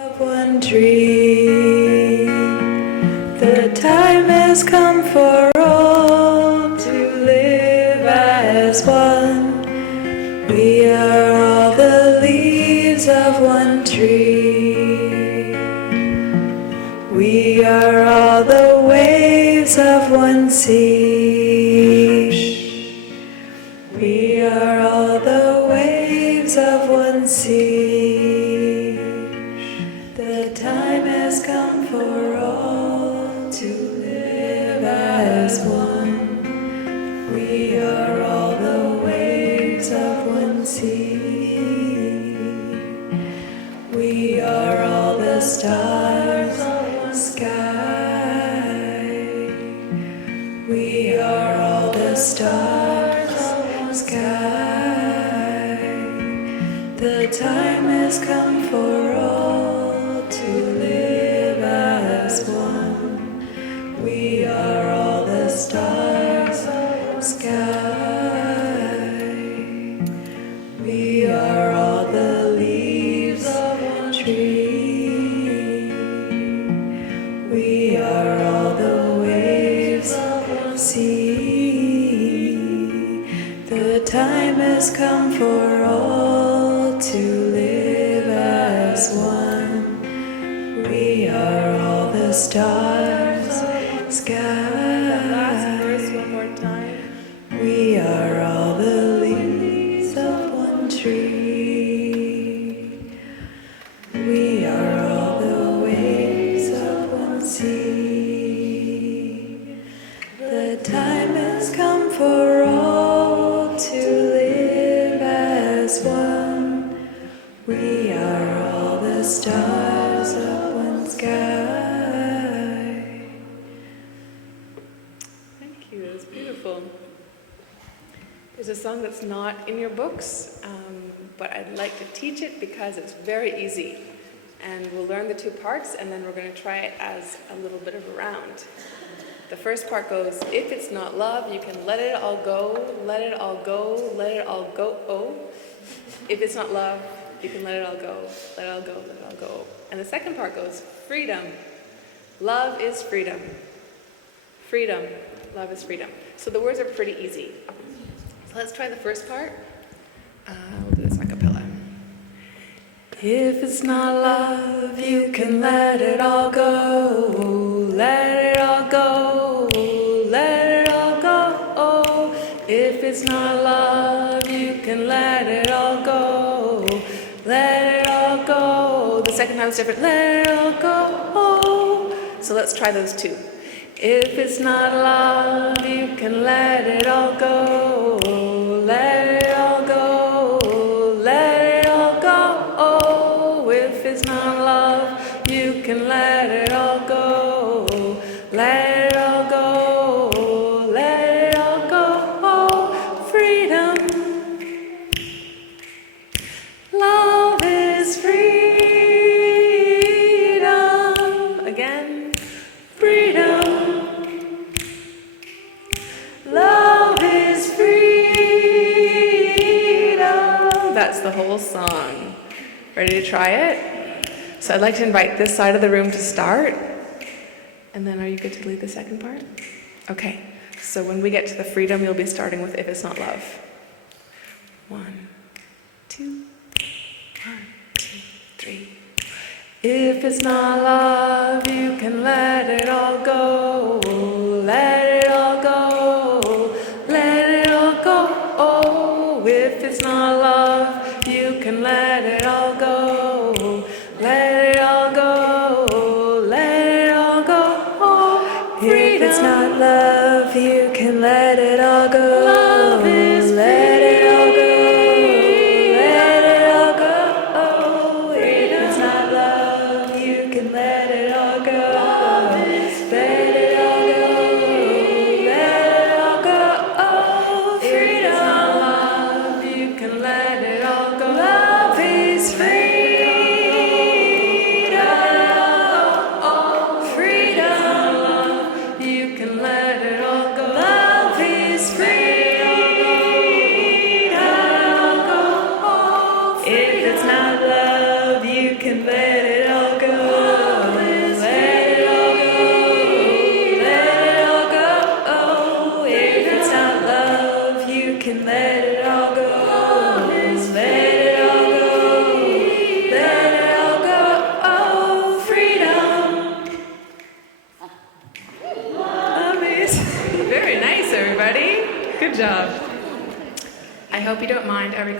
Of one tree, the time has come for all to live as one. We are all the leaves of one tree. We are all the waves of one sea. We are all the waves of one sea. The time has come for all to live as one. We are all the waves of one sea. We are all the stars of one sky. We are all the stars of one sky. The time has come for all to live as one. We are all the stars of the sky. We are all the leaves of one tree. We are all the waves of one sea. The time has come for all to live as one. We are all the stars of the sky. Last verse one more time. We are all the leaves of one tree. We are all the waves of one sea. The time has come for all to live as one. We are all the stars of one sky. Thank you, that was beautiful. There's a song that's not in your books, but I'd like to teach it because it's very easy. And we'll learn the two parts, and then we're going to try it as a little bit of a round. The first part goes, if it's not love, you can let it all go, let it all go, let it all go, oh. If it's not love, you can let it all go, let it all go, let it all go. And the second part goes, freedom. Love is freedom. Freedom. Love is freedom. So the words are pretty easy. So let's try the first part. We'll do this a cappella. If it's not love, you can let it all go. Let it all go. Let it all go. If it's not love, you can let it all go. Let it all go. The second time is different. Let it all go. So let's try those two. If it's not love, you can let it all go. Let it all go. Let it all go. If it's not love, you can let it all go. Let it all go. Let it all go. Freedom. Love is freedom. Again. Freedom. Love is freedom. That's the whole song. Ready to try it? So I'd like to invite this side of the room to start. And then are you good to lead the second part? Okay. So when we get to the freedom, you'll be starting with if it's not love. 1, 2, 1, 2, 3. If it's not love, you can let it all go. Let it all go. Let it all go. If it's not love, you can let it all go. Let it all go. Let it all go. If it's not love, you can let it all go. Love is let it all go. Let it all go. If it's not love, you can let it all go. Let it all go. Let it all go. If it's not love, you can let it all go. Love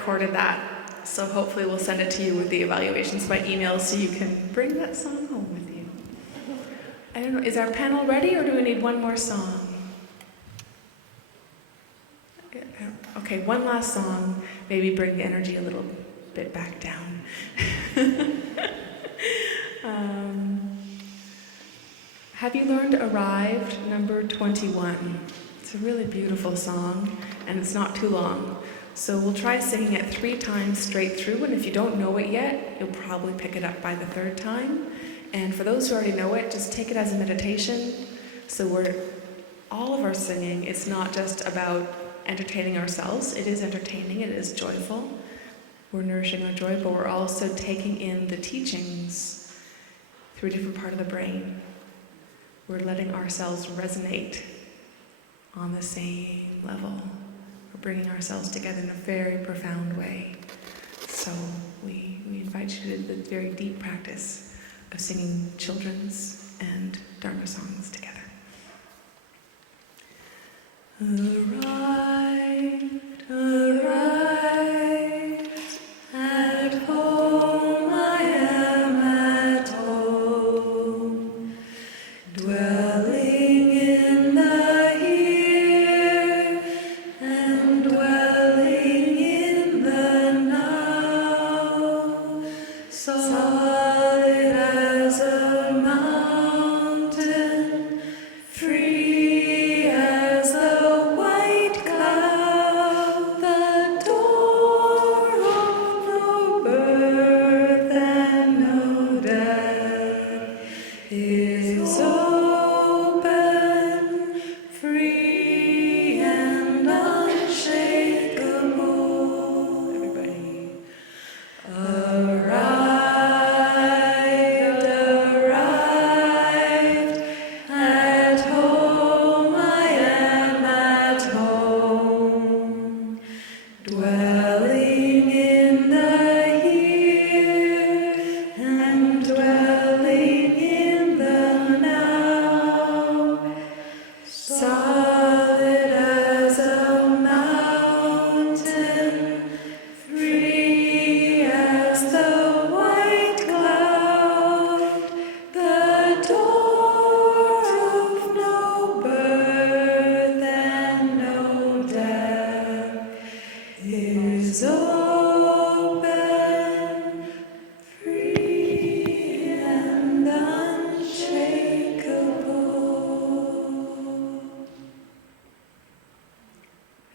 recorded that, so hopefully we'll send it to you with the evaluations by email so you can bring that song home with you. I don't know, is our panel ready or do we need one more song? Okay, one last song, maybe bring the energy a little bit back down. Have you learned Arrived, number 21? It's a really beautiful song, and it's not too long. So we'll try singing it 3 times straight through, and if you don't know it yet, you'll probably pick it up by the 3rd time. And for those who already know it, just take it as a meditation. So all of our singing is not just about entertaining ourselves. It is entertaining, it is joyful. We're nourishing our joy, but we're also taking in the teachings through a different part of the brain. We're letting ourselves resonate on the same level. We're bringing ourselves together in a very profound way. So we invite you to the very deep practice of singing children's and Dharma songs together. Arrived, arrived, at home I am at home, dwelling in the here and dwelling in the now, solid as a mountain, free as the white cloud, the door of no birth and no death is open, free and unshakable. Everybody. Arrived, arrived, at home I am at home, dwelling in the here and dwelling in the now, solid as a mountain, free as the white cloud, the door of no birth and no death is open, free and unshakable.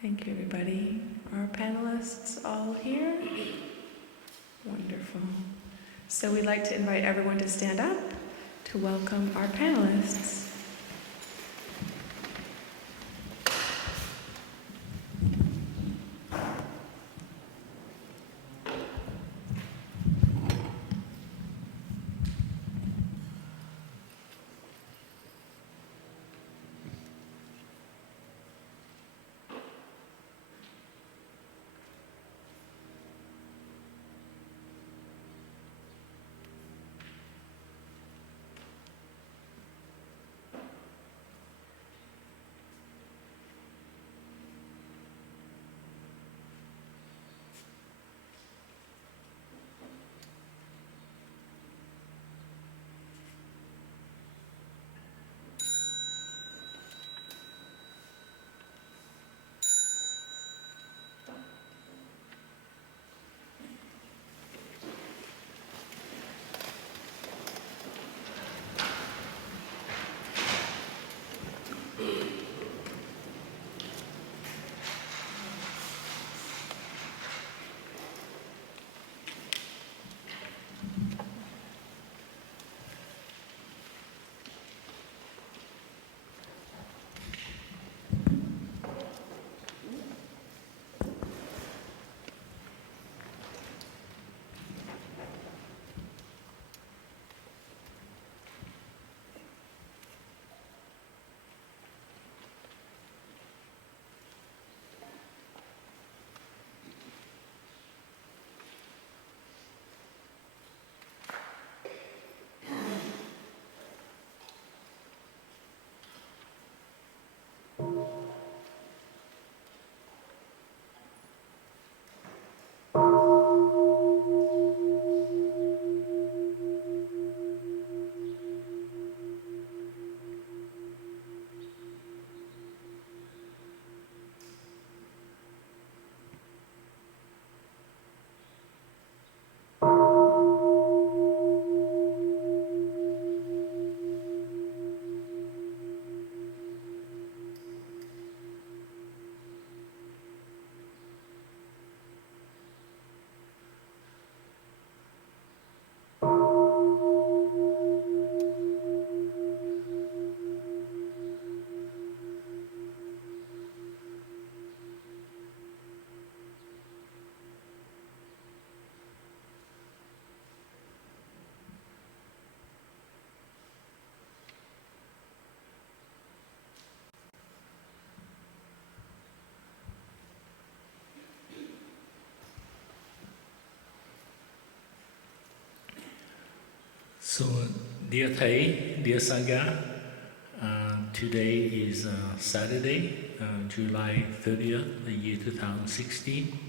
Thank you, everybody. Our panelists all here? Wonderful. So we'd like to invite everyone to stand up to welcome our panelists. So, dear Thầy, dear Sangha, today is Saturday, July 30th, the year 2016,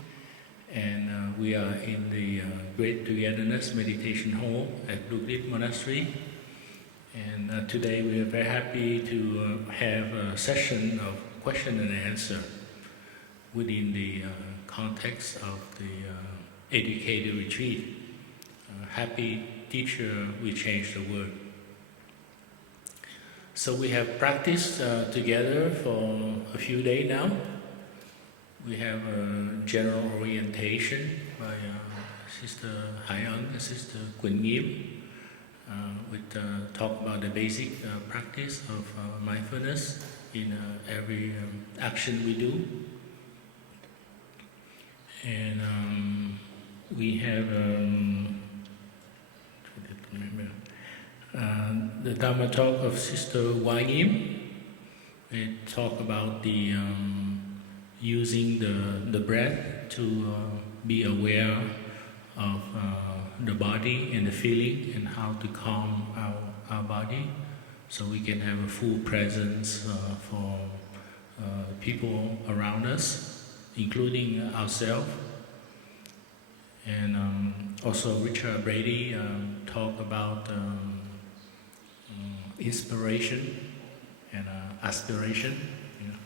and we are in the Great Togetherness Meditation Hall at Blue Cliff Monastery. And today we are very happy to have a session of question and answer within the context of the educated retreat. Happy teacher, we change the world. So we have practiced together for a few days now. We have a general orientation by Sister Hải and Sister Nghiem. We talk about the basic practice of mindfulness in every action we do. And we have the Dharma talk of Sister Nghiem. We talk about the using the breath to be aware of the body and the feeling and how to calm our body so we can have a full presence for people around us, including ourselves. And also Richard Brady talked about inspiration and aspiration. You know.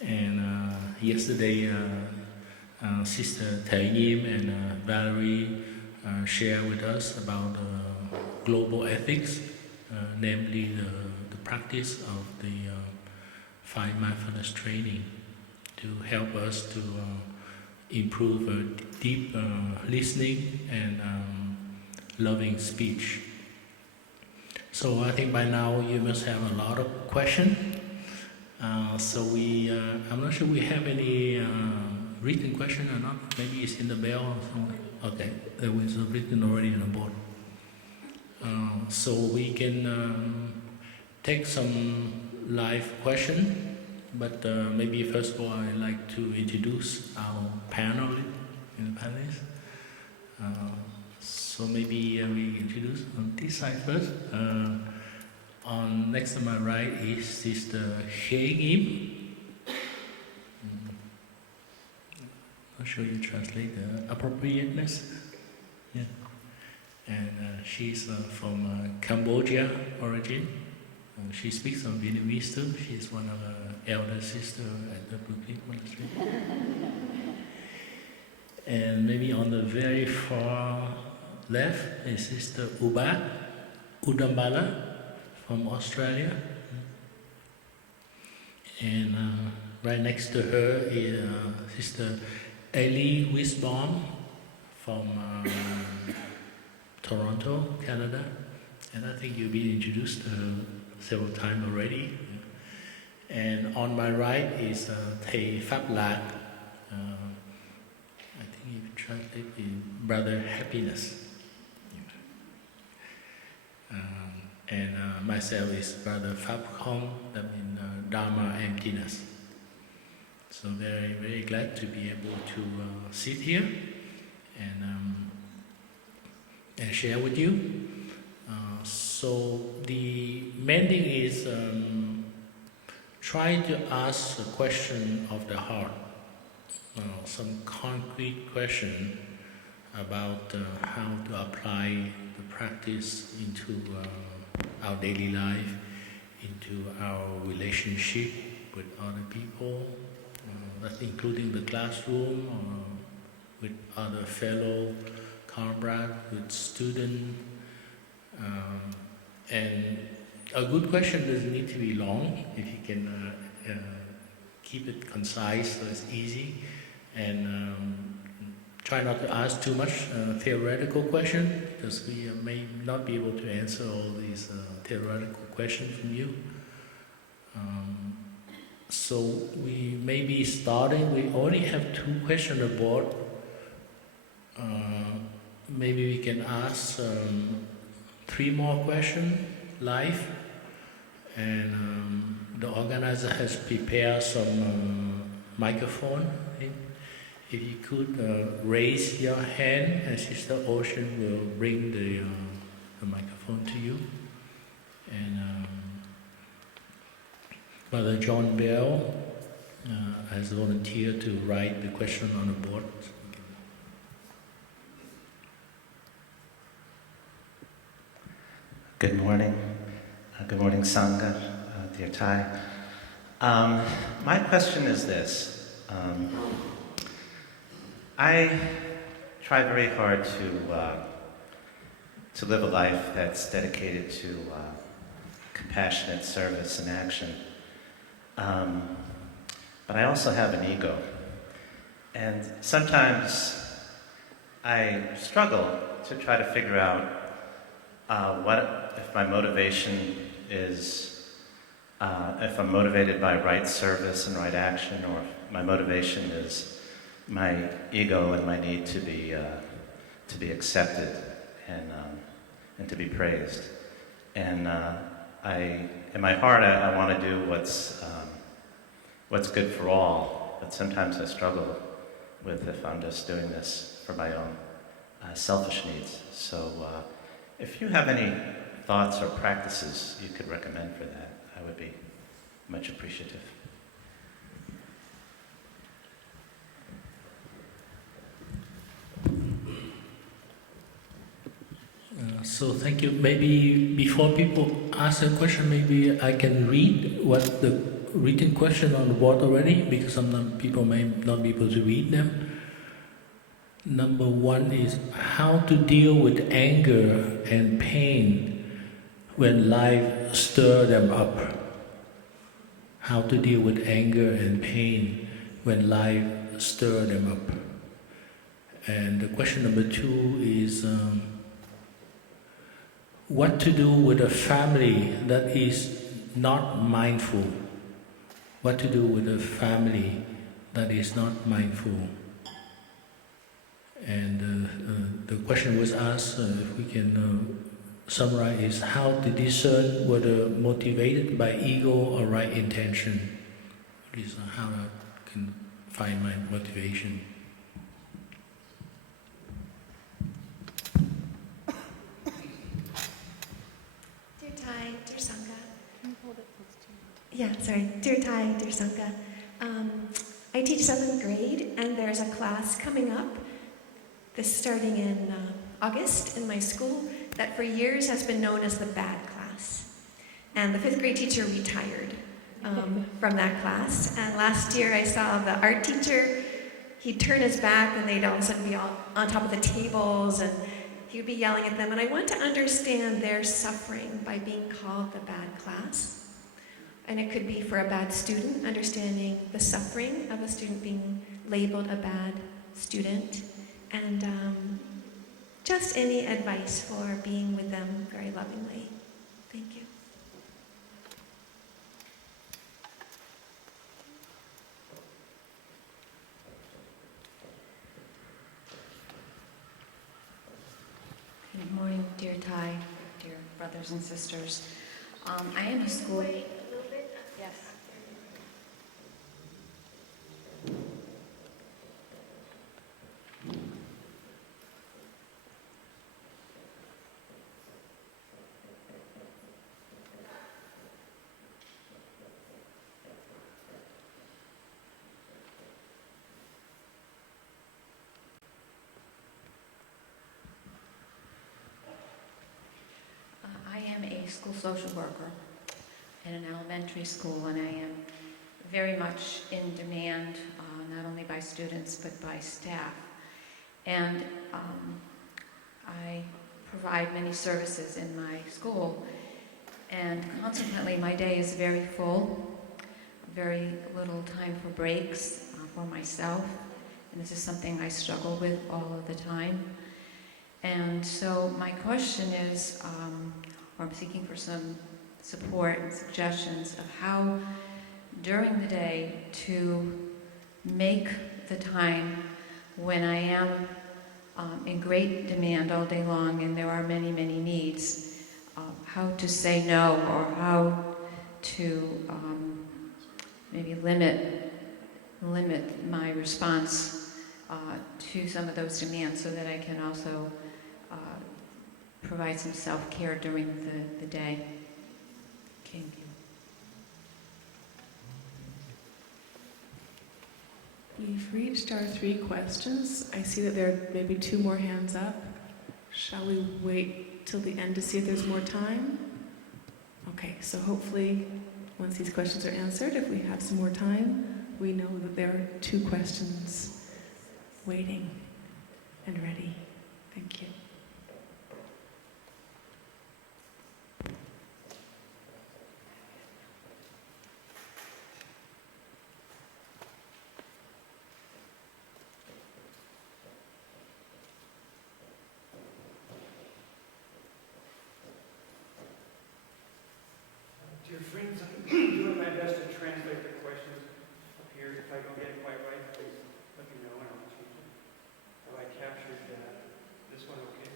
And yesterday, Sister Thầy Nghiem and Valerie shared with us about global ethics, namely the practice of the 5 mindfulness training to help us to improve deep listening and loving speech. So I think by now you must have a lot of questions. So I'm not sure we have any written question or not. Maybe it's in the bell or something. Okay, there was written already on the board. So we can take some live question, but maybe first of all I'd like to introduce our panel in the panelists. So maybe we introduce on this side first. On next to my right is Sister Nghiem. Not sure you translate the appropriateness. Yeah. And she's from Cambodia origin. She speaks some Vietnamese too. She's one of the elder sisters at the Blue Cliff Monastery. And maybe on the very far left is Sister Udambala from Australia. And right next to her is Sister Ellie Wisbaum from Toronto, Canada. And I think you've been introduced several times already. And on my right is Thầy Pháp Lạc. I think you translate in Brother Happiness. And myself is Brother Pháp Khong, that means Dharma Emptiness. So very, very glad to be able to sit here and share with you. So the main thing is try to ask a question of the heart, some concrete question about how to apply the practice into our daily life, into our relationship with other people, that's including the classroom, or with other fellow comrades, with students. And a good question doesn't need to be long if you can keep it concise so it's easy, and try not to ask too much theoretical questions, because we may not be able to answer all these theoretical questions from you. So we may be starting, we only have 2 questions on the board. Maybe we can ask 3 more questions live, and the organizer has prepared some microphone. I think. If you could raise your hand, and Sister Ocean will bring the the microphone to you. And Brother John Bell has volunteered to write the question on the board. Good morning. Good morning, Sangha, dear Thai. My question is this. I try very hard to live a life that's dedicated to compassionate service and action. But I also have an ego. And sometimes I struggle to try to figure out what if my motivation is, if I'm motivated by right service and right action, or if my motivation is my ego and my need to be accepted and to be praised. And in my heart, I want to do what's good for all, but sometimes I struggle with if I'm just doing this for my own selfish needs. So if you have any thoughts or practices you could recommend for that, I would be much appreciative. So thank you. Maybe before people ask a question, maybe I can read what the written question on the board already, because sometimes people may not be able to read them. Number one is how to deal with anger and pain when life stirs them up. How to deal with anger and pain when life stirs them up. And the question number two is what to do with a family that is not mindful. What to do with a family that is not mindful. And the question was asked, if we can summarize, is how to discern whether motivated by ego or right intention. Is how I can find my motivation. Dear Thai, dear Sangha. Can you hold it close to you? Yeah, sorry. Dear Thai, dear Sangha. I teach 7th grade, and there's a class coming up, this starting in August in my school, that for years has been known as the bad class. And the 5th grade teacher retired from that class. And last year I saw the art teacher, he'd turn his back and they'd all of a sudden be all on top of the tables and he would be yelling at them. And I want to understand their suffering by being called the bad class. And it could be for a bad student, understanding the suffering of a student being labeled a bad student. And just any advice for being with them very lovingly. Thank you. Good morning, dear Thai, dear brothers and sisters. I am a school... Wait, a little bit? Yes. I am a school social worker in an elementary school, and I am very much in demand, not only by students but by staff. And I provide many services in my school, and consequently my day is very full, very little time for breaks for myself, and this is something I struggle with all of the time. And so my question is, or I'm seeking for some support and suggestions of how during the day to make the time when I am in great demand all day long and there are many, many needs, how to say no, or how to maybe limit my response to some of those demands so that I can also provide some self-care during the day. Thank you. We've reached our 3 questions. I see that there are maybe 2 more hands up. Shall we wait till the end to see if there's more time? Okay, so hopefully once these questions are answered, if we have some more time, we know that there are 2 questions waiting and ready. Thank you. Dear friends, I'm doing my best to translate the questions up here. If I don't get it quite right, please let me know and I'll change it. Have I captured this one okay?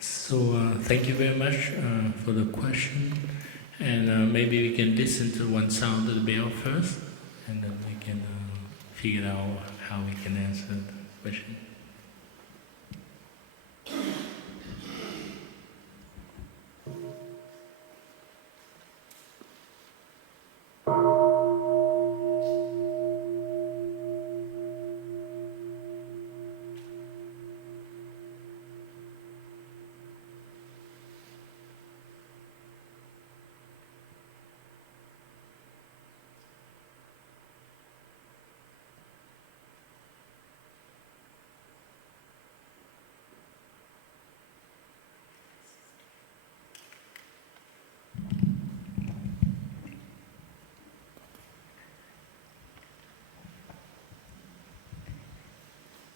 So thank you very much for the question, and maybe we can listen to one sound of the bell first, and then we can figure out how we can answer the question.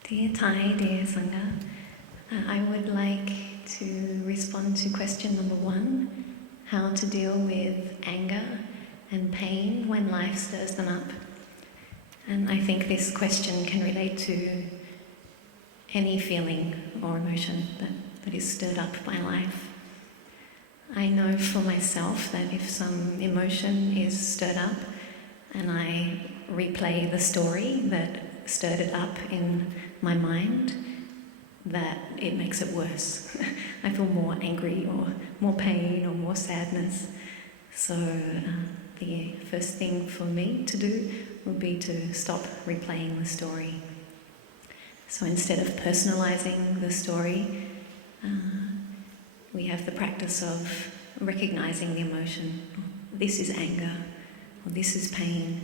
Dear Thai, dear Sangha, I would like to respond to question number 1, how to deal with anger and pain when life stirs them up. And I think this question can relate to any feeling or emotion that is stirred up by life. I know for myself that if some emotion is stirred up and I replay the story that stirred it up in my mind, that it makes it worse. I feel more angry or more pain or more sadness. So the first thing for me to do would be to stop replaying the story. So instead of personalizing the story, we have the practice of recognizing the emotion. This is anger, or this is pain.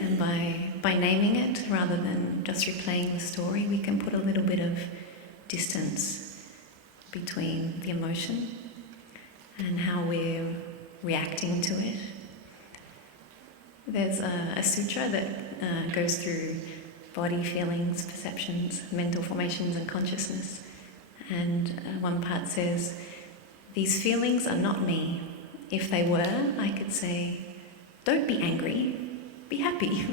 And by naming it, rather than just replaying the story, we can put a little bit of distance between the emotion and how we're reacting to it. There's a sutra that goes through body, feelings, perceptions, mental formations and consciousness. And one part says, these feelings are not me. If they were, I could say, don't be angry. Be happy.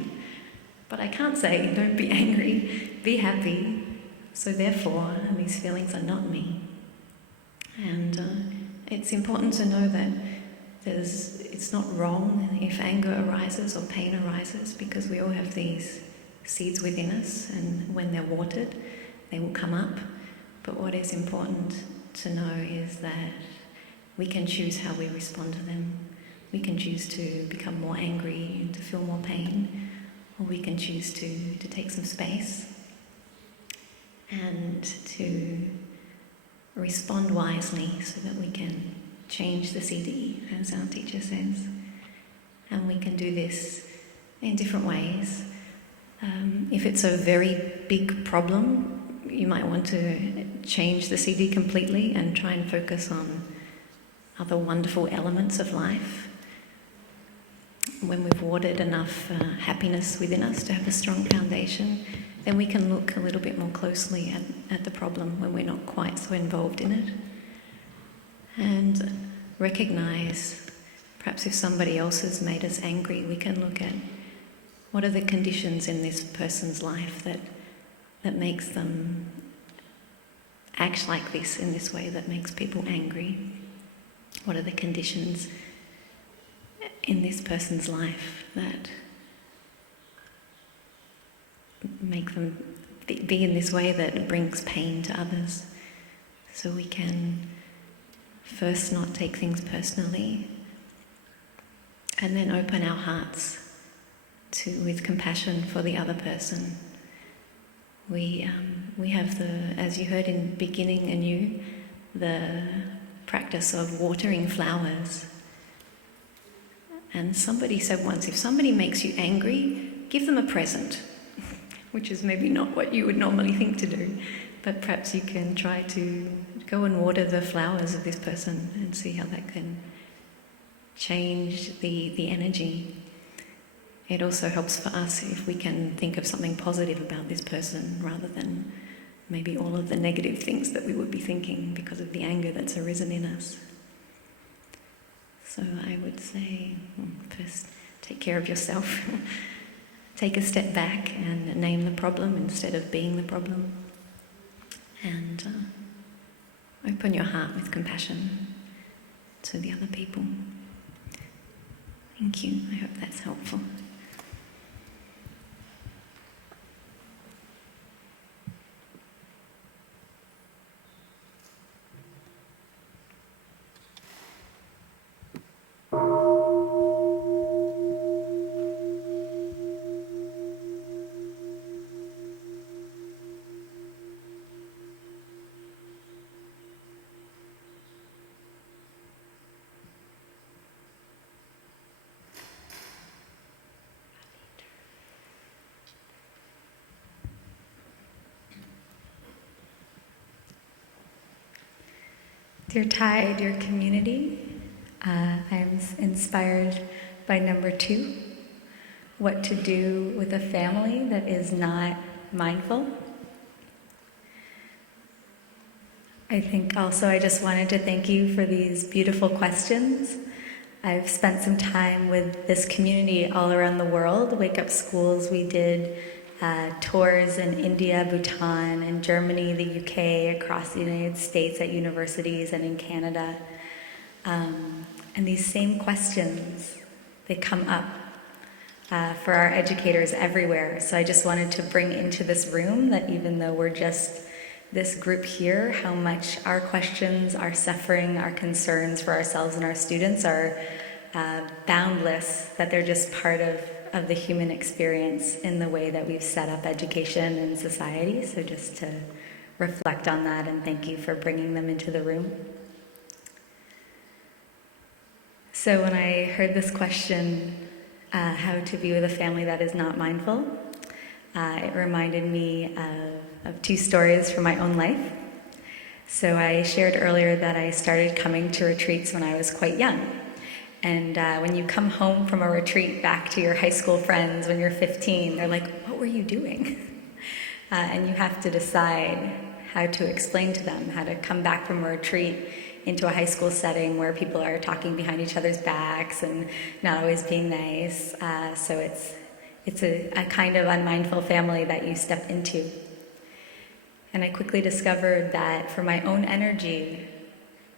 But I can't say, don't be angry, be happy. So therefore, these feelings are not me. And it's important to know that it's not wrong if anger arises or pain arises, because we all have these seeds within us, and when they're watered, they will come up. But what is important to know is that we can choose how we respond to them. We can choose to become more angry and to feel more pain, or we can choose to take some space and to respond wisely so that we can change the CD, as our teacher says. And we can do this in different ways. If it's a very big problem, you might want to change the CD completely and try and focus on other wonderful elements of life. When we've watered enough happiness within us to have a strong foundation, then we can look a little bit more closely at the problem when we're not quite so involved in it. And recognize, perhaps if somebody else has made us angry, we can look at What are the conditions in this person's life that makes them act like this in this way, that makes people angry? What are the conditions in this person's life that make them be in this way that brings pain to others? So we can first not take things personally, and then open our hearts with compassion for the other person. We have as you heard in beginning anew, the practice of watering flowers. And somebody said once, if somebody makes you angry, give them a present, which is maybe not what you would normally think to do, but perhaps you can try to go and water the flowers of this person and see how that can change the energy. It also helps for us if we can think of something positive about this person rather than maybe all of the negative things that we would be thinking because of the anger that's arisen in us. So I would say, first, take care of yourself. Take a step back and name the problem instead of being the problem. And open your heart with compassion to the other people. Thank you. I hope that's helpful. Dear Thai, dear community, I am inspired by number 2, what to do with a family that is not mindful. I think also I just wanted to thank you for these beautiful questions. I've spent some time with this community all around the world, Wake Up Schools. We did tours in India, Bhutan, and Germany, the UK, across the United States at universities and in Canada. And these same questions, they come up for our educators everywhere. So I just wanted to bring into this room that even though we're just this group here, how much our questions, our suffering, our concerns for ourselves and our students are boundless, that they're just part of the human experience in the way that we've set up education and society. So just to reflect on that, and thank you for bringing them into the room. So when I heard this question, how to be with a family that is not mindful, it reminded me of 2 stories from my own life. So I shared earlier that I started coming to retreats when I was quite young. And when you come home from a retreat back to your high school friends when you're 15, they're like, what were you doing? And you have to decide how to explain to them, how to come back from a retreat into a high school setting where people are talking behind each other's backs and not always being nice. So it's a kind of unmindful family that you step into. And I quickly discovered that for my own energy,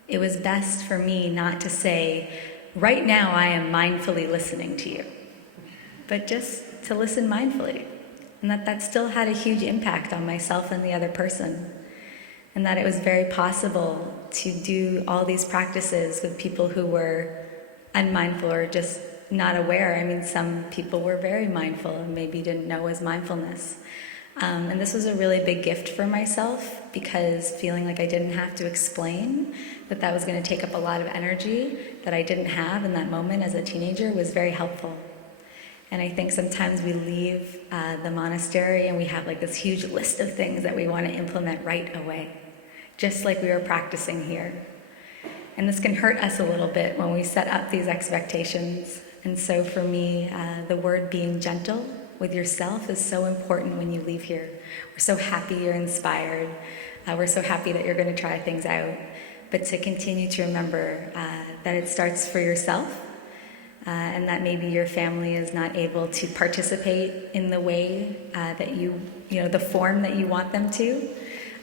it was best for me not to say, right now I am mindfully listening to you, but just to listen mindfully. And that still had a huge impact on myself and the other person. And that it was very possible to do all these practices with people who were unmindful or just not aware. I mean, some people were very mindful and maybe didn't know was mindfulness. And this was a really big gift for myself, because feeling like I didn't have to explain, that was going to take up a lot of energy that I didn't have in that moment as a teenager, was very helpful. And I think sometimes we leave the monastery and we have like this huge list of things that we want to implement right away, just like we were practicing here. And this can hurt us a little bit when we set up these expectations. And so for me, the word being gentle with yourself is so important when you leave here. We're so happy you're inspired. We're so happy that you're going to try things out. But to continue to remember that it starts for yourself, and that maybe your family is not able to participate in the way that the form that you want them to,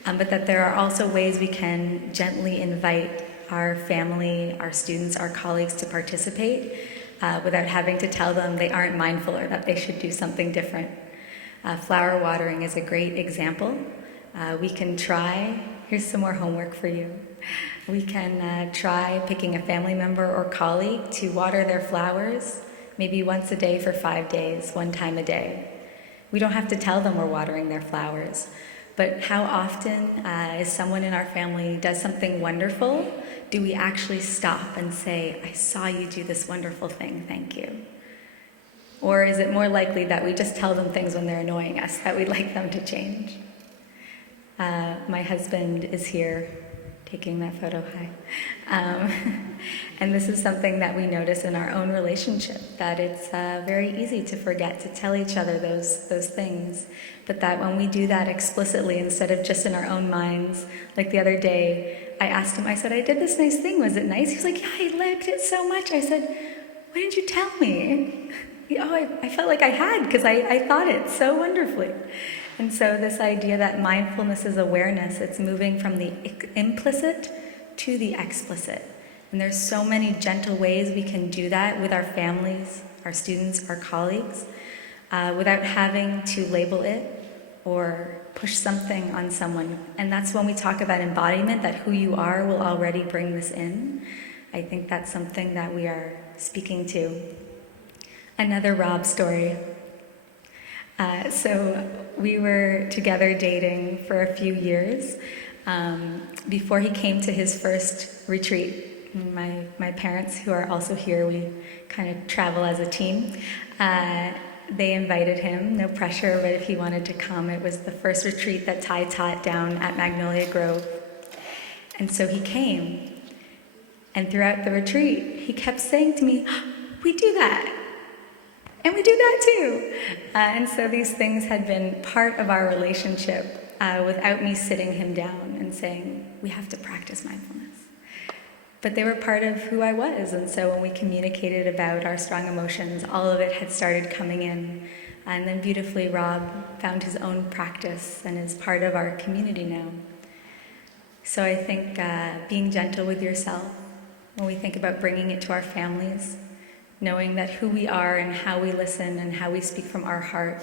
but that there are also ways we can gently invite our family, our students, our colleagues to participate without having to tell them they aren't mindful or that they should do something different. Flower watering is a great example. We can try, here's some more homework for you. We can try picking a family member or colleague to water their flowers, maybe once a day for 5 days, 1 time a day. We don't have to tell them we're watering their flowers, but how often is someone in our family does something wonderful, do we actually stop and say, I saw you do this wonderful thing, thank you? Or is it more likely that we just tell them things when they're annoying us, that we'd like them to change? My husband is here taking that photo, hi. And this is something that we notice in our own relationship, that it's very easy to forget to tell each other those things, but that when we do that explicitly instead of just in our own minds, like the other day, I asked him, I said, I did this nice thing, was it nice? He was like, yeah, I liked it so much. I said, why didn't you tell me? I felt like I had, because I thought it so wonderfully. And so this idea that mindfulness is awareness, it's moving from the implicit to the explicit. And there's so many gentle ways we can do that with our families, our students, our colleagues, without having to label it or push something on someone. And that's when we talk about embodiment, that who you are will already bring this in. I think that's something that we are speaking to. Another Rob story. So we were together dating for a few years before he came to his first retreat. My parents, who are also here, we kind of travel as a team. They invited him, no pressure, but if he wanted to come, it was the first retreat that Ty taught down at Magnolia Grove. And so he came. And throughout the retreat, he kept saying to me, we do that. And we do that too. And so these things had been part of our relationship without me sitting him down and saying, we have to practice mindfulness. But they were part of who I was. And so when we communicated about our strong emotions, all of it had started coming in. And then beautifully, Rob found his own practice and is part of our community now. So I think being gentle with yourself, when we think about bringing it to our families, knowing that who we are and how we listen and how we speak from our heart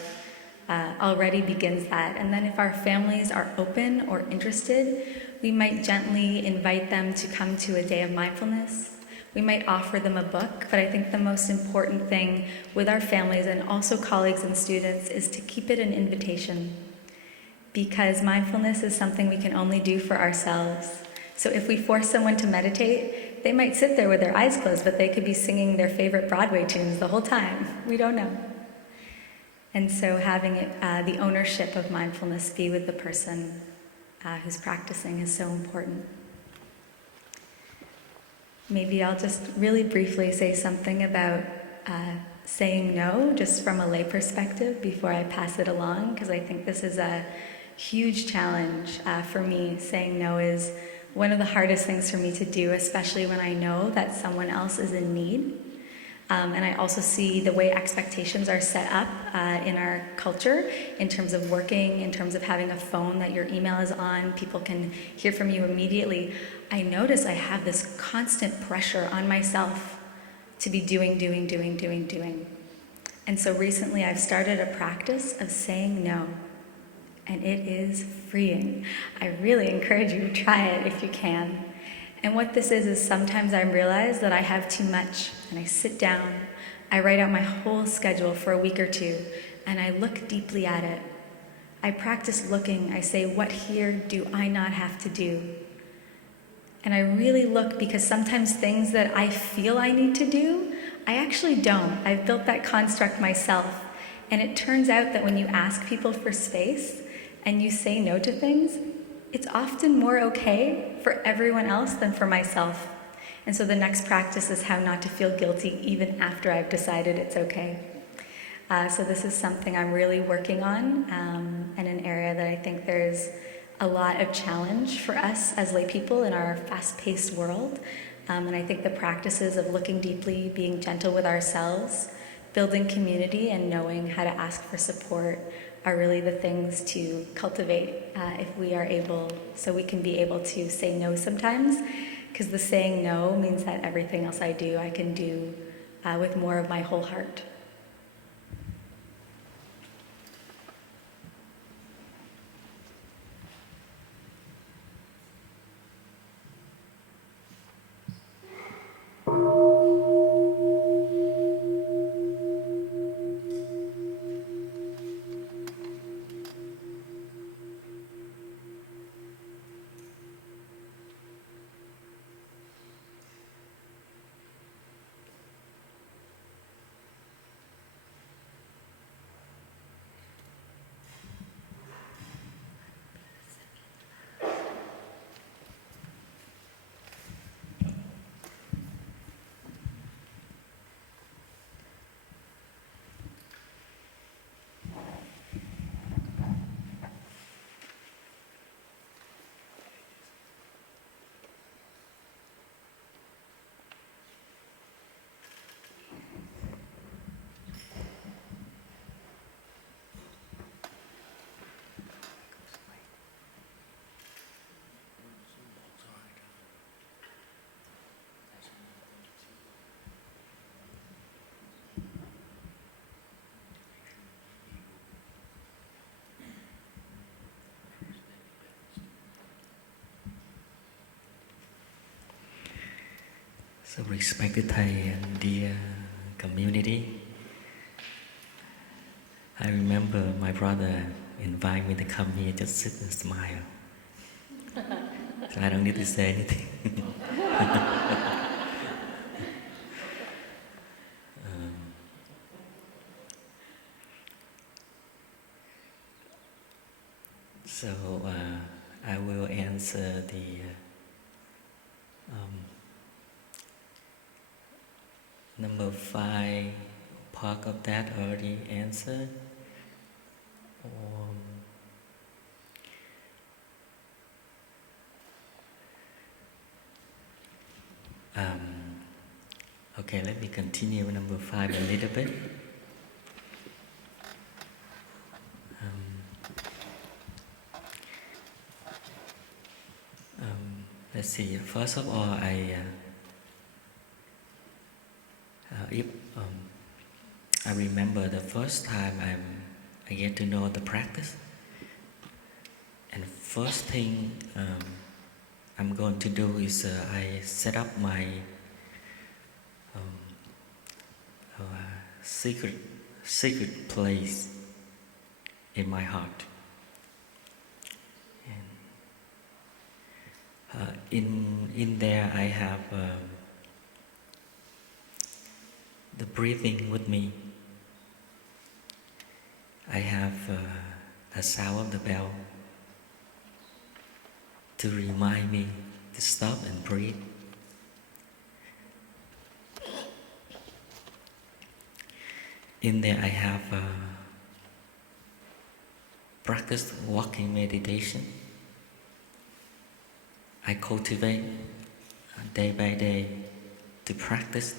already begins that. And then if our families are open or interested, we might gently invite them to come to a day of mindfulness. We might offer them a book, but I think the most important thing with our families and also colleagues and students is to keep it an invitation, because mindfulness is something we can only do for ourselves. So if we force someone to meditate, they might sit there with their eyes closed, but they could be singing their favorite Broadway tunes the whole time. We don't know. And so having it, the ownership of mindfulness be with the person who's practicing is so important. Maybe I'll just really briefly say something about saying no, just from a lay perspective, before I pass it along, because I think this is a huge challenge for me. Saying no is one of the hardest things for me to do, especially when I know that someone else is in need. And I also see the way expectations are set up in our culture in terms of working, in terms of having a phone that your email is on, people can hear from you immediately. I notice I have this constant pressure on myself to be doing. And so recently I've started a practice of saying no. And it is freeing. I really encourage you to try it if you can. And what this is sometimes I realize that I have too much, and I sit down, I write out my whole schedule for a week or two, and I look deeply at it. I practice looking. I say, what here do I not have to do? And I really look, because sometimes things that I feel I need to do, I actually don't. I've built that construct myself. And it turns out that when you ask people for space, and you say no to things, it's often more okay for everyone else than for myself. And so the next practice is how not to feel guilty even after I've decided it's okay. So this is something I'm really working on, and an area that I think there's a lot of challenge for us as lay people in our fast-paced world. And I think the practices of looking deeply, being gentle with ourselves, building community, and knowing how to ask for support are really the things to cultivate if we are able, so we can be able to say no sometimes, because the saying no means that everything else I do, I can do with more of my whole heart. So respected Thầy and dear community, I remember my brother invited me to come here, just sit and smile. So I don't need to say anything. So I will answer the number 5 part of that already answered. Okay, let me continue with number 5 a little bit. Let's see. First of all, I remember the first time I get to know the practice, and first thing I'm going to do is I set up my secret place in my heart. And in there I have the breathing with me. I have the sound of the bell to remind me to stop and breathe. In there I have practiced walking meditation. I cultivate day by day to practice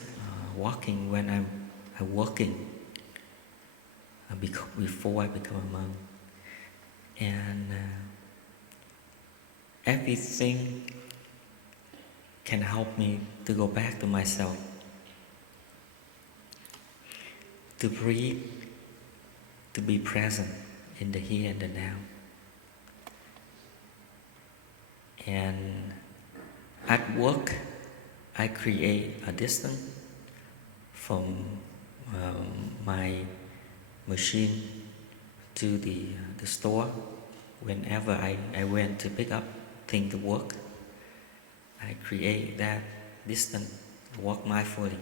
walking when I'm working before I become a monk. And everything can help me to go back to myself, to breathe, to be present in the here and the now. And at work, I create a distance from my machine to the store. Whenever I went to pick up things to work, I create that distance, walk mindfully.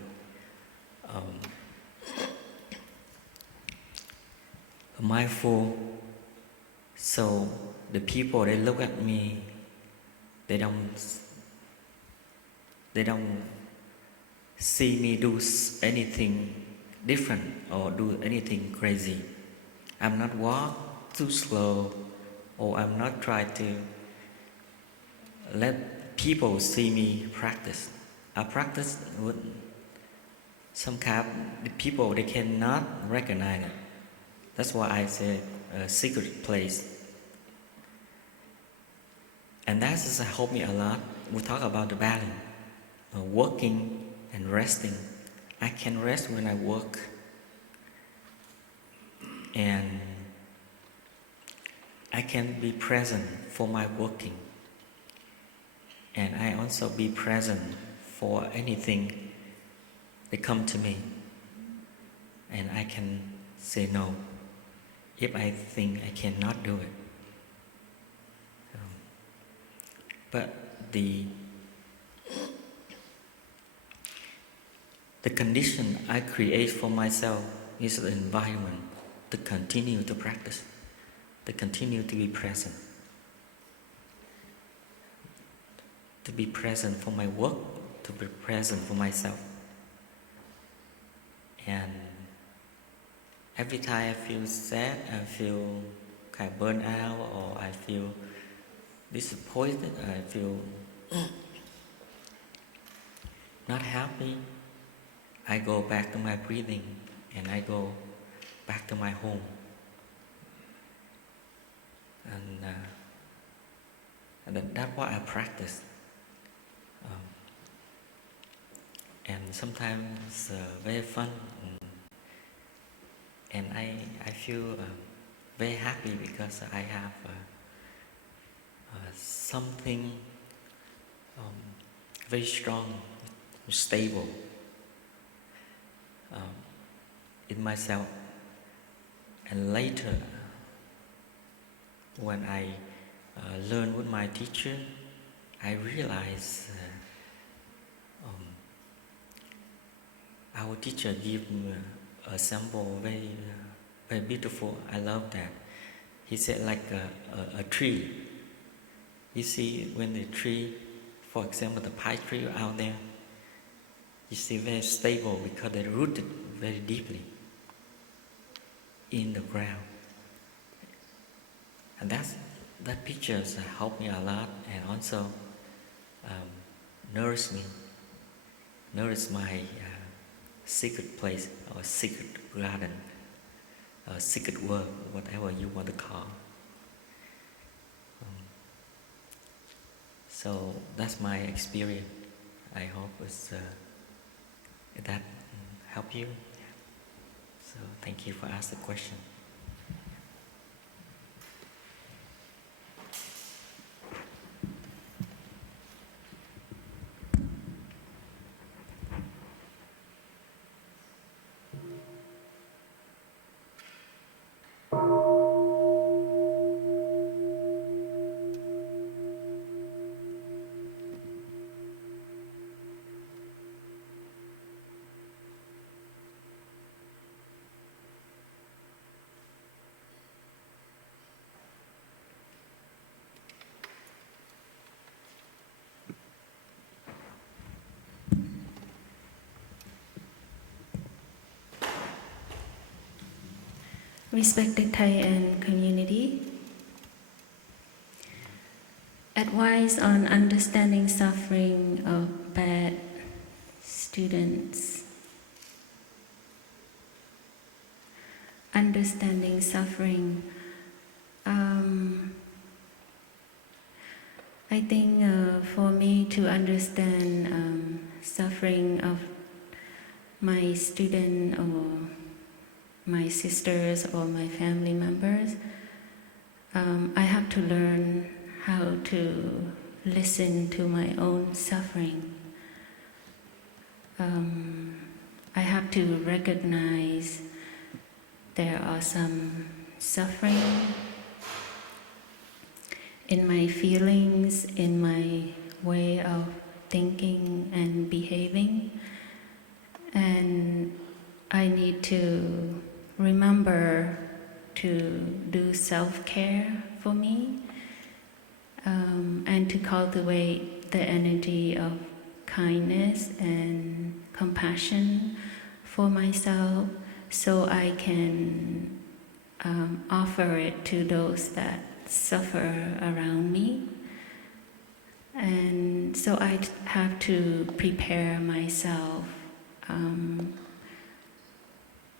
Mindful, so the people, they look at me, they don't see me do anything different or do anything crazy. I'm not walk too slow, or I'm not trying to let people see me practice. I practice with some kind of people, they cannot recognize it. That's why I say a secret place. And that has helped me a lot. We talk about the balance, working and resting. I can rest when I work, and I can be present for my working, and I also be present for anything that come to me, and I can say no if I think I cannot do it. But the condition I create for myself is the environment to continue to practice, to continue to be present. To be present for my work, to be present for myself. And every time I feel sad, I feel kind of burnt out, or I feel disappointed, I feel not happy, I go back to my breathing and I go back to my home. And that's what I practice. And sometimes it's very fun. And I feel very happy because I have something very strong, stable in myself. And later, when I learn with my teacher, I realize our teacher gave me a sample very, very beautiful. I love that. He said like a tree. You see, when the tree, for example, the pine tree out there, you see very stable because they rooted very deeply in the ground. And that picture has helped me a lot, and also nourished my secret place, or secret garden, or secret world, whatever you want to call. So that's my experience. I hope that help you. So thank you for asking the question. Respected Thai and community, advice on understanding suffering of bad students. Understanding suffering. I think for me to understand suffering of my student or my sisters or my family members, I have to learn how to listen to my own suffering. I have to recognize there are some suffering in my feelings, in my way of thinking and behaving, and I need to remember to do self-care for me, and to cultivate the energy of kindness and compassion for myself, so I can offer it to those that suffer around me. And so I have to prepare myself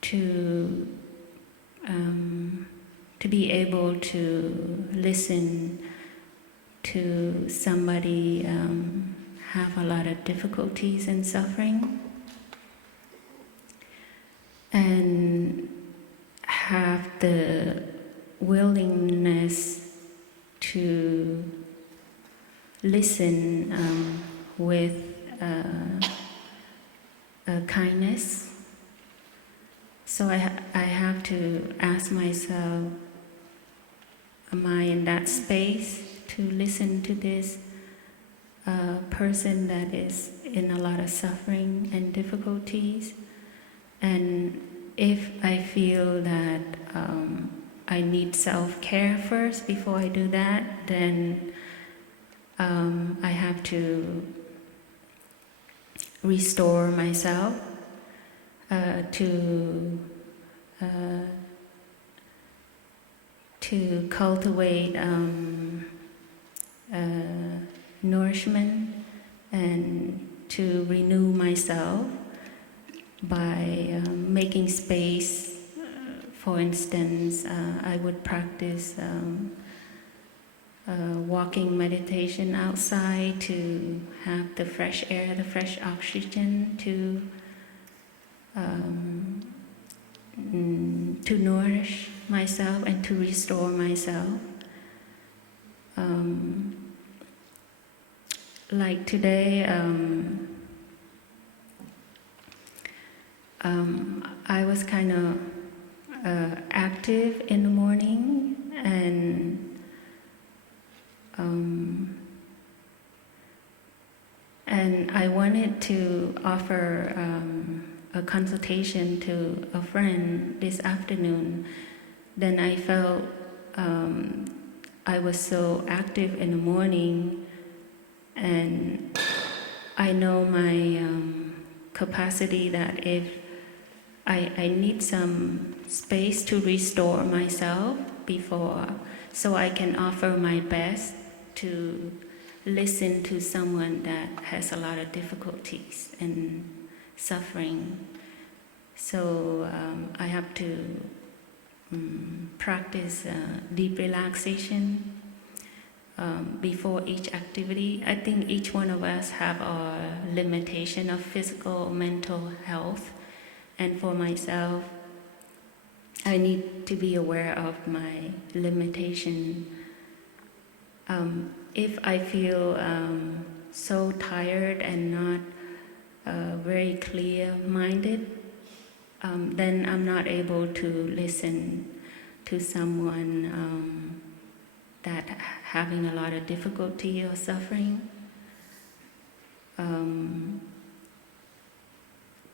to be able to listen to somebody have a lot of difficulties and suffering, and have the willingness to listen with kindness. So I have to ask myself, am I in that space to listen to this person that is in a lot of suffering and difficulties? And if I feel that I need self-care first before I do that, then I have to restore myself to cultivate nourishment and to renew myself by making space. For instance, I would practice walking meditation outside to have the fresh air, the fresh oxygen to nourish myself and to restore myself. Like today, I was kind of active in the morning, and I wanted to offer a consultation to a friend this afternoon. Then I felt I was so active in the morning, and I know my capacity that if I need some space to restore myself before, so I can offer my best to listen to someone that has a lot of difficulties and suffering. So I have to practice deep relaxation before each activity. I think each one of us have a limitation of physical, mental health. And for myself, I need to be aware of my limitation. If I feel so tired and not very clear-minded, then I'm not able to listen to someone that having a lot of difficulty or suffering.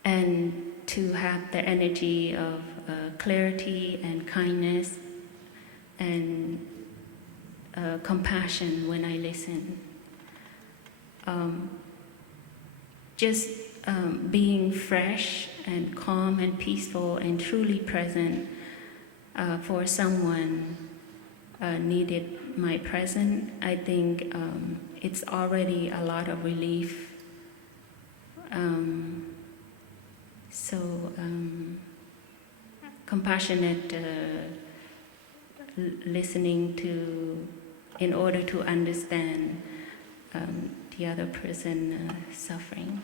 And to have the energy of clarity and kindness and compassion when I listen. Just being fresh and calm and peaceful and truly present for someone needed my presence, I think it's already a lot of relief. So compassionate listening in order to understand the other person suffering.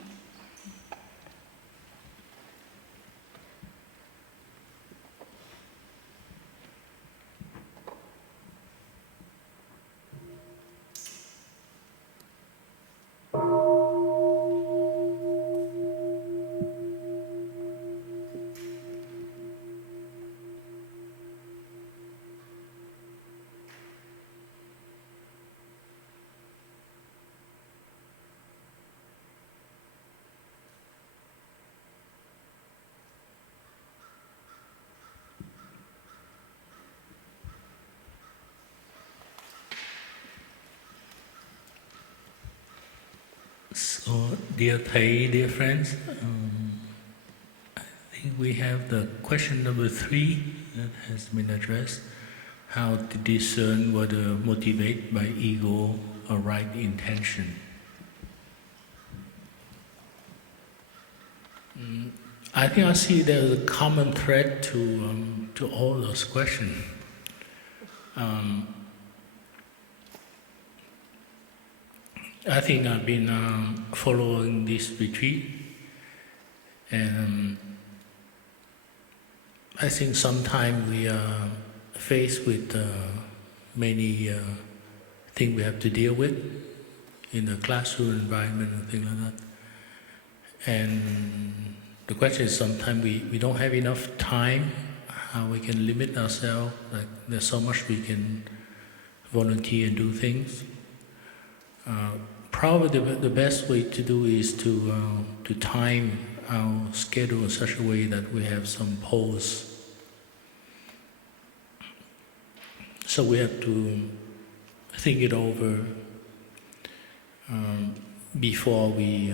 So, dear Thầy, dear friends, I think we have the question number 3 that has been addressed. how to discern whether motivated by ego or right intention. I think I see there's a common thread to all those questions. I think I've been following this retreat, and I think sometimes we are faced with many things we have to deal with in the classroom environment and things like that. And the question is sometimes we don't have enough time, how we can limit ourselves, like there's so much we can volunteer and do things. Probably the best way to do is to time our schedule in such a way that we have some pause. So we have to think it over before we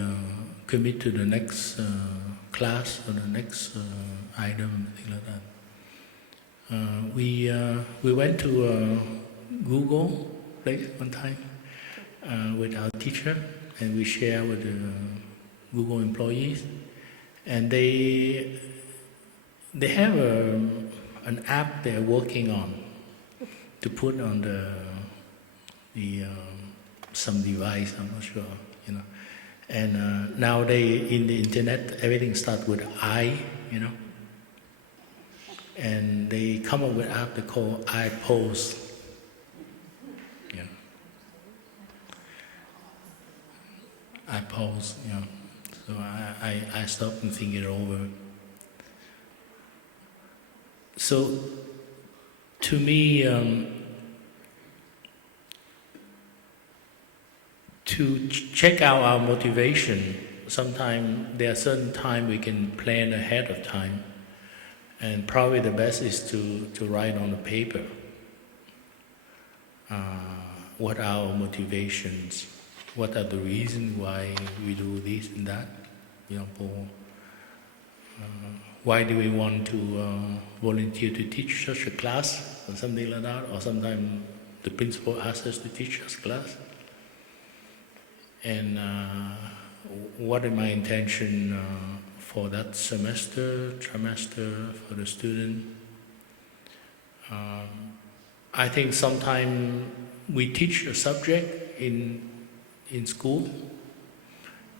commit to the next class or the next item, things like that. We went to Google place one time with our teacher, and we share with the Google employees, and they have an app they're working on to put on the some device, I'm not sure, you know. And nowadays in the internet, everything starts with I, you know. And they come up with an app they call I Pose. Yeah. I Pose, you know. So I stopped and think it over. So to me, to check out our motivation, sometimes there are certain times we can plan ahead of time, and probably the best is to write on the paper what are our motivations, what are the reasons why we do this and that. For example, why do we want to volunteer to teach such a class or something like that, or sometimes the principal asks us to teach us class. And what is my intention for that semester, trimester, for the student? I think sometimes we teach a subject in school,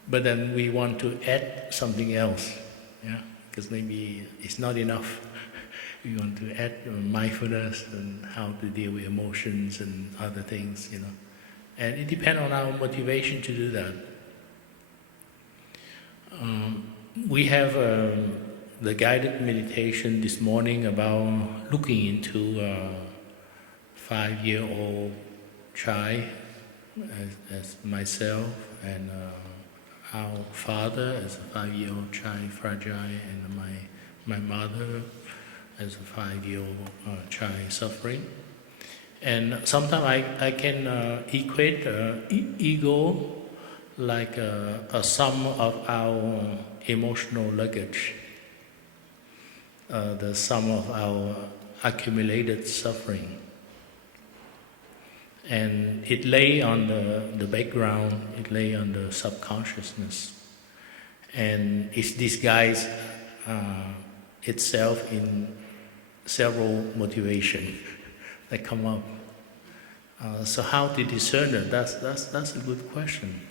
but then we want to add something else, yeah, because maybe it's not enough. We want to add mindfulness and how to deal with emotions and other things, you know. And it depends on our motivation to do that. We have the guided meditation this morning about looking into a 5-year-old child as myself, and our father as a 5-year-old child, fragile, and my mother as a 5-year-old child suffering. And sometimes I can equate ego like a sum of our emotional luggage, the sum of our accumulated suffering. And it lay on the background, it lay on the subconsciousness. And it's disguised itself in several motivations that come up. So how to discern it? That's a good question.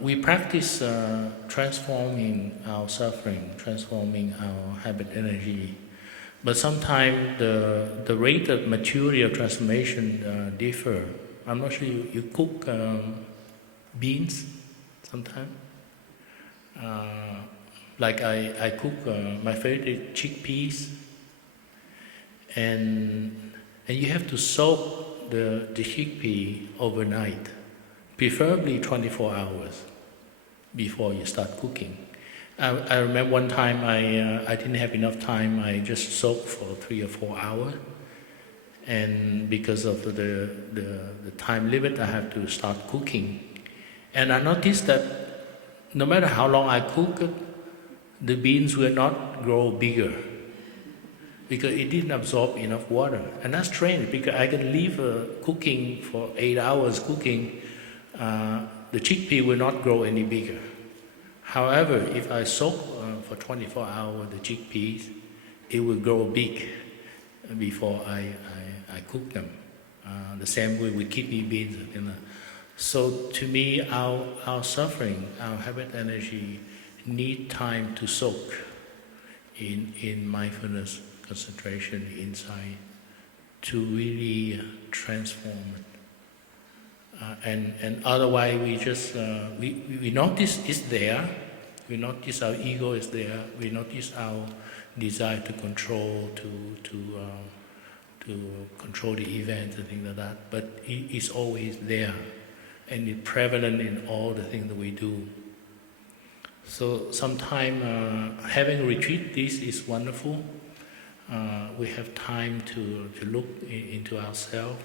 We practice transforming our suffering, transforming our habit energy, but sometimes the rate of maturity of transformation differ. I'm not sure you cook beans sometimes. Like I cook my favorite chickpeas, and you have to soak the chickpea overnight, preferably 24 hours before you start cooking. I remember one time I didn't have enough time. I just soaked for 3 or 4 hours, and because of the time limit, I have to start cooking. And I noticed that no matter how long I cook it, the beans will not grow bigger. because it didn't absorb enough water. And that's strange because I can leave cooking for 8 hours cooking, the chickpea will not grow any bigger. However, if I soak for 24 hours the chickpeas, it will grow big before I cook them. The same way with kidney beans. You know. So to me, our suffering, our habit energy need time to soak in mindfulness, concentration, insight, to really transform it. And otherwise we just, we notice it's there, we notice our ego is there, we notice our desire to control, to control the events and things like that, but it's always there, and it's prevalent in all the things that we do. So sometimes having a retreat, this is wonderful. We have time to look into ourselves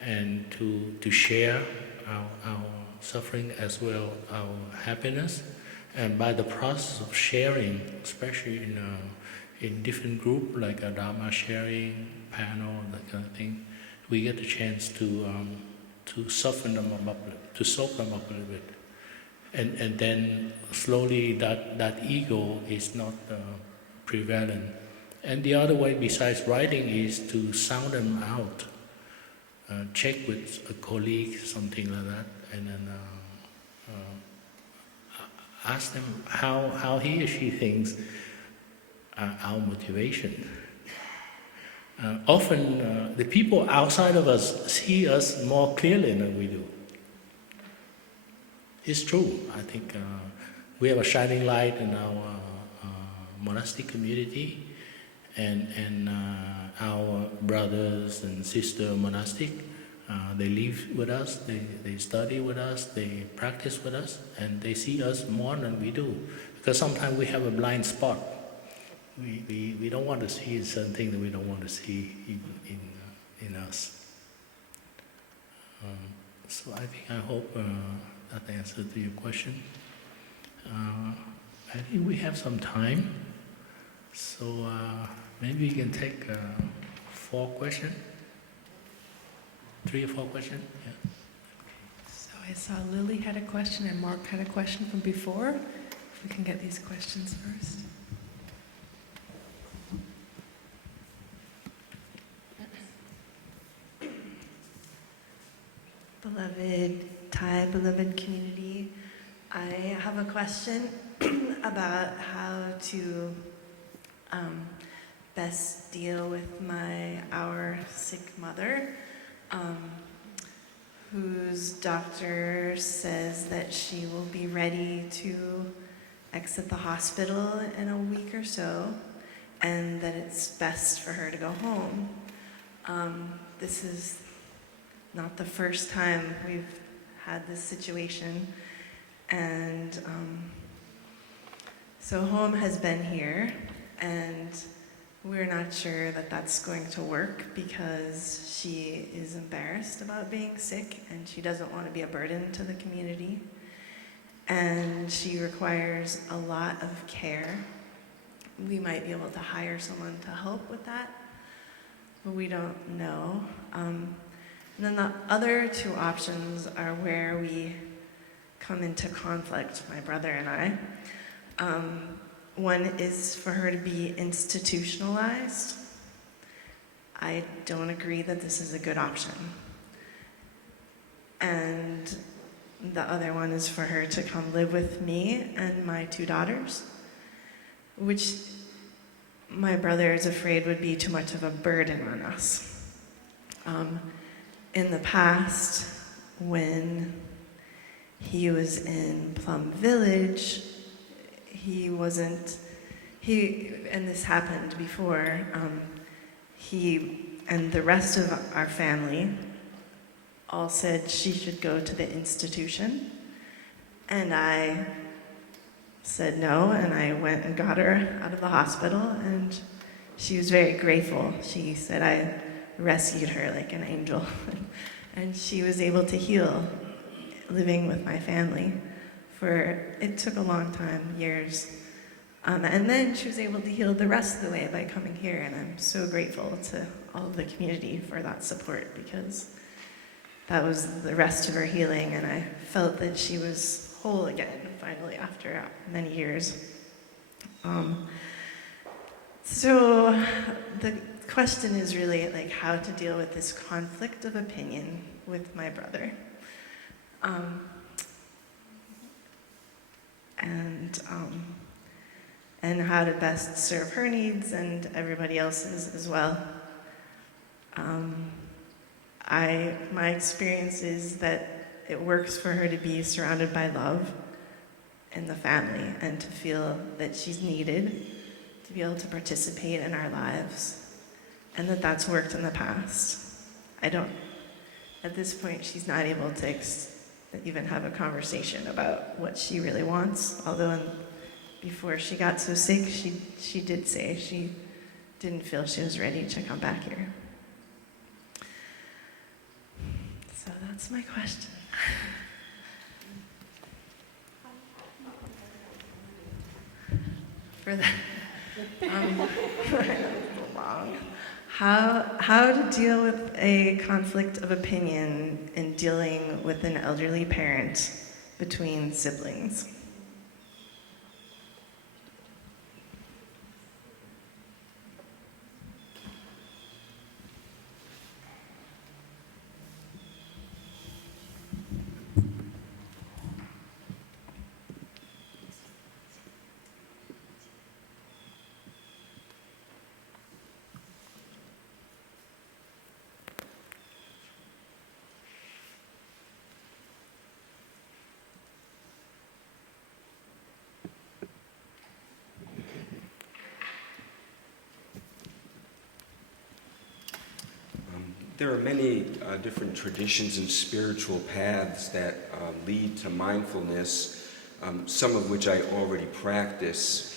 and to share our suffering as well our happiness. And by the process of sharing, especially in different groups like a Dharma sharing, panel, that kind of thing, we get the chance to soften them up, to soak them up a little bit. And then slowly that ego is not prevalent. And the other way besides writing is to sound them out. Check with a colleague, something like that, and then ask them how he or she thinks our motivation. Often the people outside of us see us more clearly than we do. It's true. I think we have a shining light in our monastic community, and our brothers and sisters monastic, they live with us, they study with us, they practice with us, and they see us more than we do. Because sometimes we have a blind spot. We don't want to see certain things that we don't want to see in us. So I hope that answered to your question. I think we have some time, so maybe we can take 4 questions. 3 or 4 questions? Yeah. So I saw Lily had a question and Mark had a question from before. If we can get these questions first. Beloved Thai, beloved community, I have a question about how to best deal with our sick mother, whose doctor says that she will be ready to exit the hospital in a week or so, and that it's best for her to go home. This is not the first time we've had this situation, and so home has been here, and we're not sure that that's going to work because she is embarrassed about being sick and she doesn't want to be a burden to the community, and she requires a lot of care. We might be able to hire someone to help with that, but we don't know. And then the other 2 options are where we come into conflict, my brother and I. One is for her to be institutionalized. I don't agree that this is a good option. And the other one is for her to come live with me and my 2 daughters, which my brother is afraid would be too much of a burden on us. In the past, when he was in Plum Village, and this happened before, he and the rest of our family all said she should go to the institution. And I said no, and I went and got her out of the hospital, and she was very grateful. She said I rescued her like an angel. And she was able to heal living with my family. It took a long time, years, And then she was able to heal the rest of the way by coming here, and I'm so grateful to all of the community for that support, because that was the rest of her healing, and I felt that she was whole again, finally, after many years. So the question is really like how to deal with this conflict of opinion with my brother. And how to best serve her needs and everybody else's as well. My experience is that it works for her to be surrounded by love in the family and to feel that she's needed, to be able to participate in our lives, and that that's worked in the past. At this point, she's not able to even have a conversation about what she really wants, although before she got so sick, she did say she didn't feel she was ready to come back here. So that's my question. For that, long. How to deal with a conflict of opinion in dealing with an elderly parent between siblings? There are many different traditions and spiritual paths that lead to mindfulness, some of which I already practice.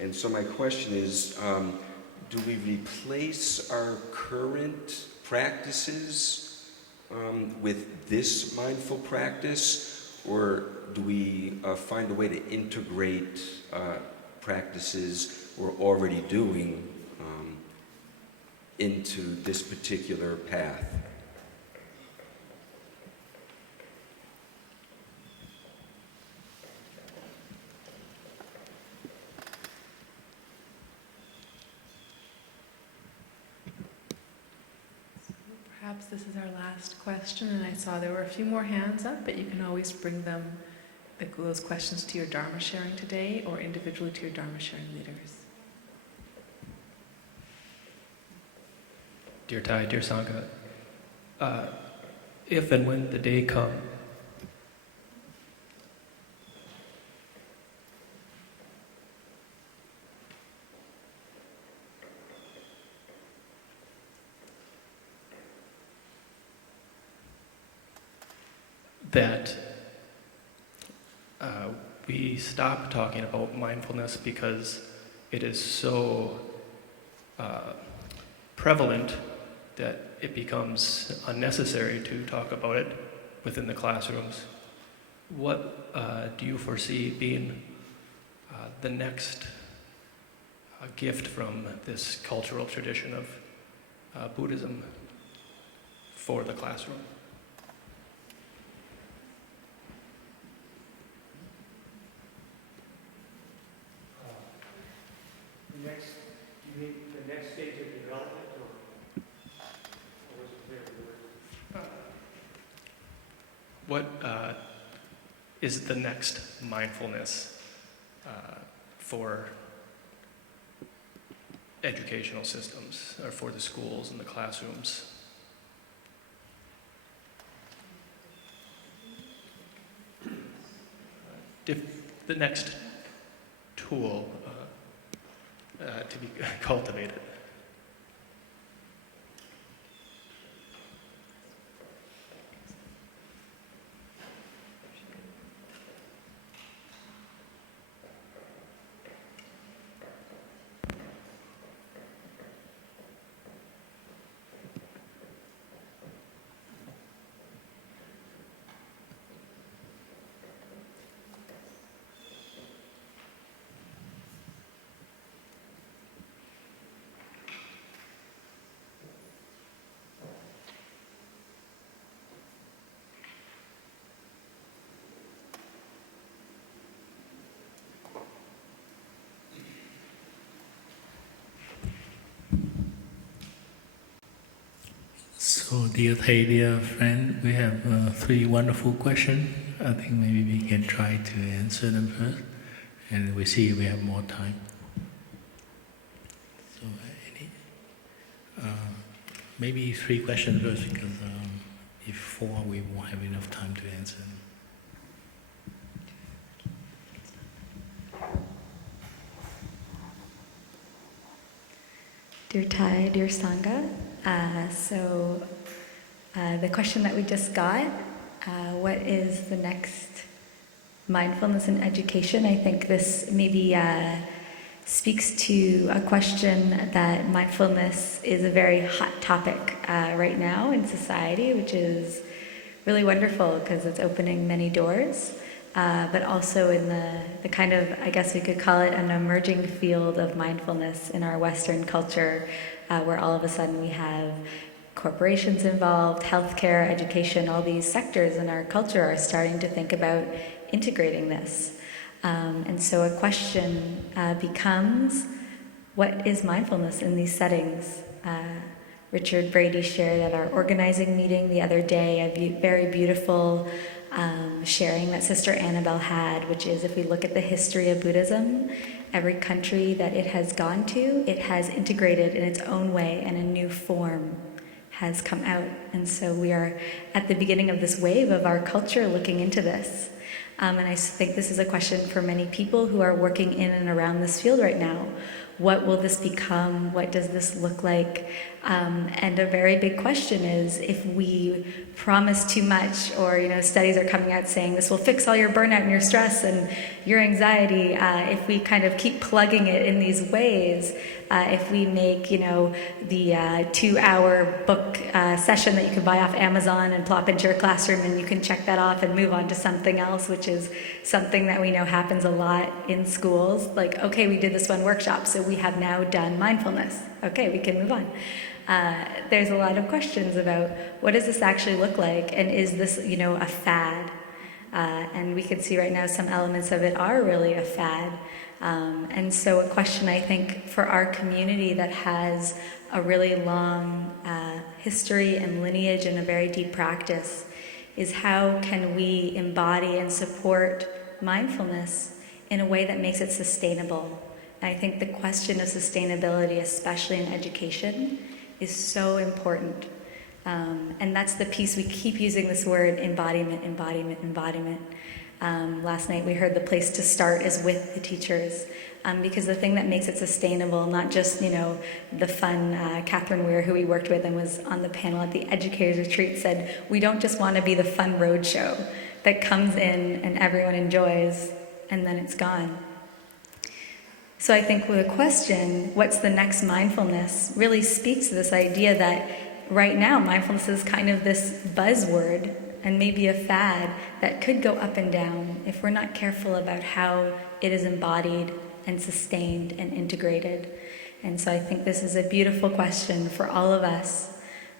And so my question is, do we replace our current practices with this mindful practice, or do we find a way to integrate practices we're already doing into this particular path? Perhaps this is our last question, and I saw there were a few more hands up, but you can always bring them, those questions, to your Dharma sharing today or individually to your Dharma sharing leaders. Dear Thai, dear Sangha, if and when the day comes that we stop talking about mindfulness because it is so prevalent that it becomes unnecessary to talk about it within the classrooms, what do you foresee being the next gift from this cultural tradition of Buddhism for the classroom? Do you mean the next stage of development, or was it clear? What is the next mindfulness for educational systems, or for the schools and the classrooms? The next tool to be cultivated. So, dear Thầy, dear friend, we have 3 wonderful questions. I think maybe we can try to answer them first, and we see if we have more time. So, maybe 3 questions first, because if 4, we won't have enough time to answer them. Dear Thai, dear Sangha, the question that we just got, what is the next mindfulness in education? I think this maybe speaks to a question that mindfulness is a very hot topic right now in society, which is really wonderful because it's opening many doors, but also in the kind of, I guess we could call it an emerging field of mindfulness in our Western culture, where all of a sudden we have corporations involved, healthcare, education, all these sectors in our culture are starting to think about integrating this. And so a question becomes, what is mindfulness in these settings? Richard Brady shared at our organizing meeting the other day a very beautiful sharing that Sister Annabelle had, which is, if we look at the history of Buddhism, every country that it has gone to, it has integrated in its own way, and a new form has come out. And so we are at the beginning of this wave of our culture looking into this. And I think this is a question for many people who are working in and around this field right now. What will this become? What does this look like? And a very big question is, if we promise too much, or studies are coming out saying this will fix all your burnout and your stress and your anxiety, if we kind of keep plugging it in these ways, if we make the 2-hour book session that you can buy off Amazon and plop into your classroom, and you can check that off and move on to something else, which is something that we know happens a lot in schools. Like, okay, we did this one workshop, so we have now done mindfulness. Okay, we can move on. There's a lot of questions about, what does this actually look like, and is this a fad? And we can see right now some elements of it are really a fad. And so a question, I think, for our community that has a really long history and lineage and a very deep practice is, how can we embody and support mindfulness in a way that makes it sustainable? And I think the question of sustainability, especially in education, is so important. And that's the piece, we keep using this word embodiment, embodiment, embodiment. Last night we heard the place to start is with the teachers, because the thing that makes it sustainable, not just the fun, Catherine Weir, who we worked with and was on the panel at the Educators Retreat, said, we don't just want to be the fun road show that comes in and everyone enjoys and then it's gone. So I think with a question, what's the next mindfulness, really speaks to this idea that right now mindfulness is kind of this buzzword and maybe a fad that could go up and down if we're not careful about how it is embodied and sustained and integrated. And so I think this is a beautiful question for all of us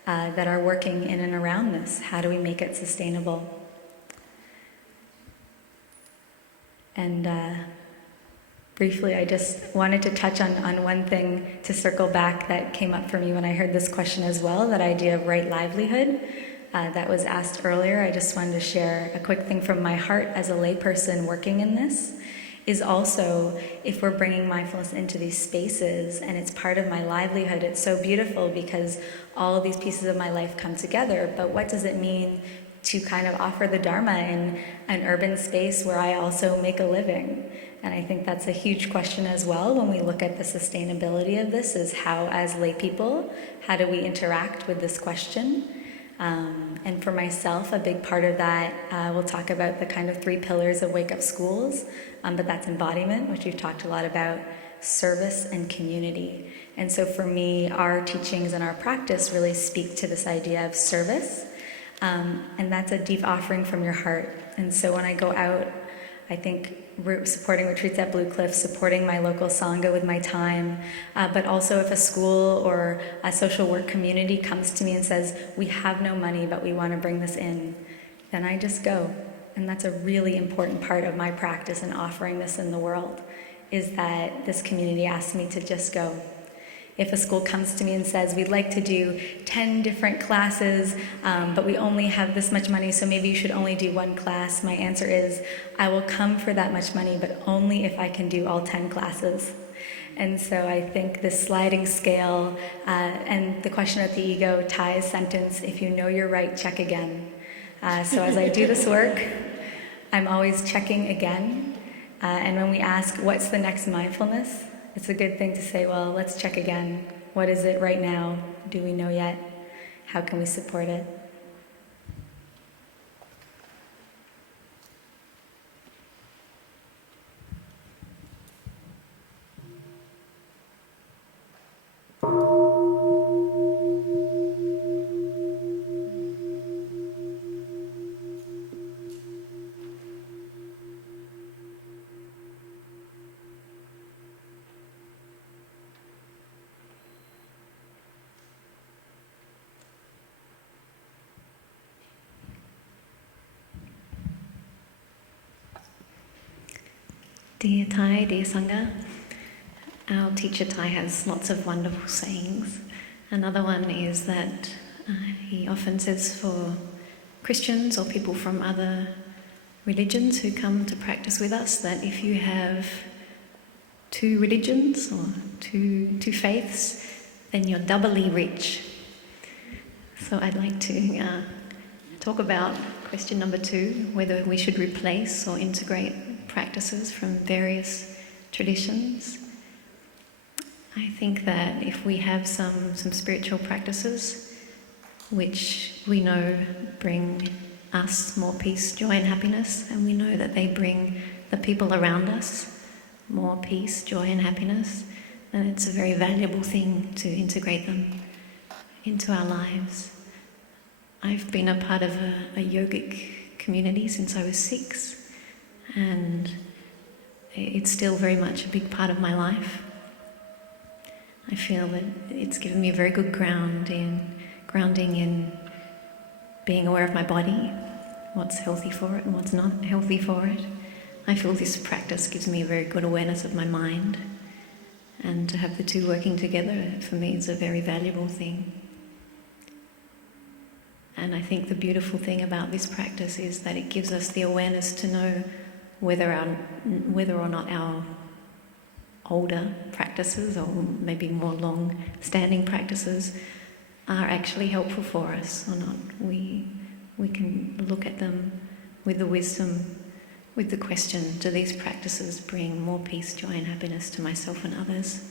that are working in and around this. How do we make it sustainable? And briefly, I just wanted to touch on one thing to circle back that came up for me when I heard this question as well, that idea of right livelihood that was asked earlier. I just wanted to share a quick thing from my heart as a layperson working in this, is also, if we're bringing mindfulness into these spaces and it's part of my livelihood, it's so beautiful because all of these pieces of my life come together. But what does it mean to kind of offer the Dharma in an urban space where I also make a living? And I think that's a huge question as well when we look at the sustainability of this, is how, as lay people, how do we interact with this question? And for myself, a big part of that, we'll talk about the kind of 3 pillars of wake-up schools, but that's embodiment, which we've talked a lot about, service, and community. And so for me, our teachings and our practice really speak to this idea of service, and that's a deep offering from your heart. And so when I go out, I think supporting retreats at Blue Cliff, supporting my local Sangha with my time, but also if a school or a social work community comes to me and says, we have no money, but we want to bring this in, then I just go. And that's a really important part of my practice in offering this in the world, is that this community asks me to just go. If a school comes to me and says, we'd like to do 10 different classes, but we only have this much money, so maybe you should only do one class, my answer is, I will come for that much money, but only if I can do all 10 classes. And so I think this sliding scale and the question of the ego ties sentence, if you know you're right, check again. So as I do this work, I'm always checking again. And when we ask, what's the next mindfulness? It's a good thing to say, well, let's check again. What is it right now? Do we know yet? How can we support it? Dear Thai, dear Sangha, our teacher Thai has lots of wonderful sayings. Another one is that he often says for Christians or people from other religions who come to practice with us that if you have two religions or two faiths, then you're doubly rich. So I'd like to talk about question number 2, whether we should replace or integrate practices from various traditions. I think that if we have some spiritual practices which we know bring us more peace, joy and happiness, and we know that they bring the people around us more peace, joy and happiness, then it's a very valuable thing to integrate them into our lives. I've been a part of a yogic community since I was 6, and it's still very much a big part of my life. I feel that it's given me a very good grounding in being aware of my body, what's healthy for it and what's not healthy for it. I feel this practice gives me a very good awareness of my mind, and to have the two working together for me is a very valuable thing. And I think the beautiful thing about this practice is that it gives us the awareness to know whether or not our older practices, or maybe more long-standing practices, are actually helpful for us or not. We can look at them with the wisdom, with the question, do these practices bring more peace, joy and happiness to myself and others?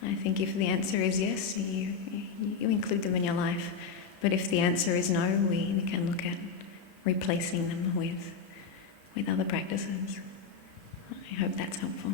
I think if the answer is yes, you include them in your life. But if the answer is no, we can look at replacing them with other practices. I hope that's helpful.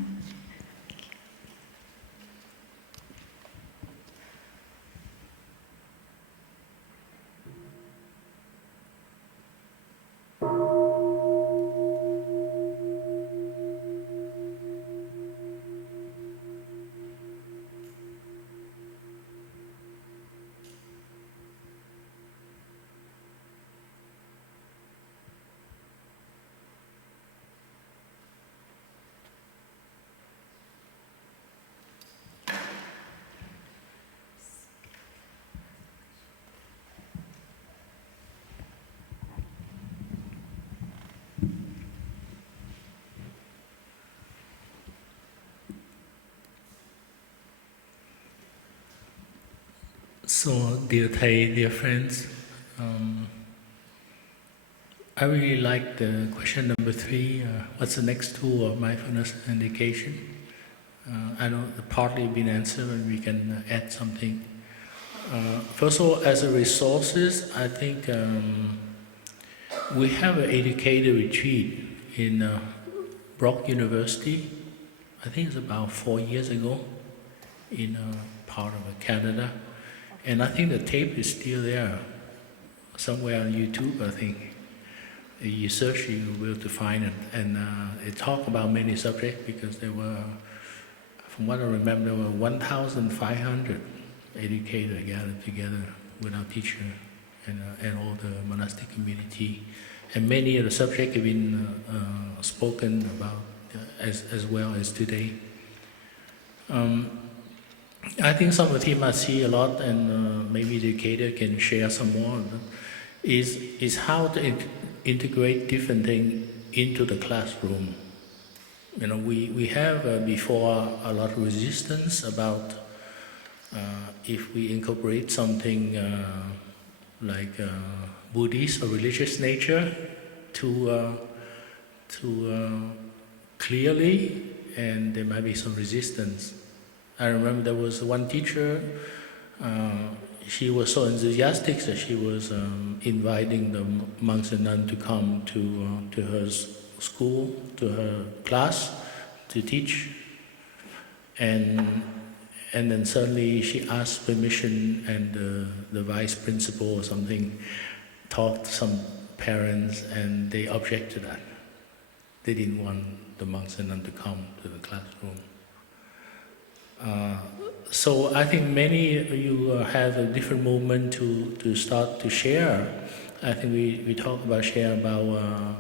So, dear Thầy, dear friends, I really like the question number 3, what's the next tool of mindfulness indication? I know partly been answered, and we can add something. First of all, as a resources, I think we have an educator retreat in Brock University. I think it's about 4 years ago in part of Canada. And I think the tape is still there, somewhere on YouTube, I think. You search, you will be able to find it. And it talked about many subjects, because there were, from what I remember, there were 1,500 educators gathered together with our teacher and all the monastic community. And many of the subjects have been spoken about as well as today. I think some of the team I see a lot, and maybe the educator can share some more, is how to integrate different things into the classroom. We have before a lot of resistance about if we incorporate something like Buddhist or religious nature too clearly, and there might be some resistance. I remember there was one teacher, she was so enthusiastic that she was inviting the monks and nuns to come to her school, to her class, to teach. And then suddenly she asked permission, and the vice principal or something talked to some parents, and they objected to that. They didn't want the monks and nuns to come to the classroom. So I think many of you have a different movement to start to share. I think we talk about share about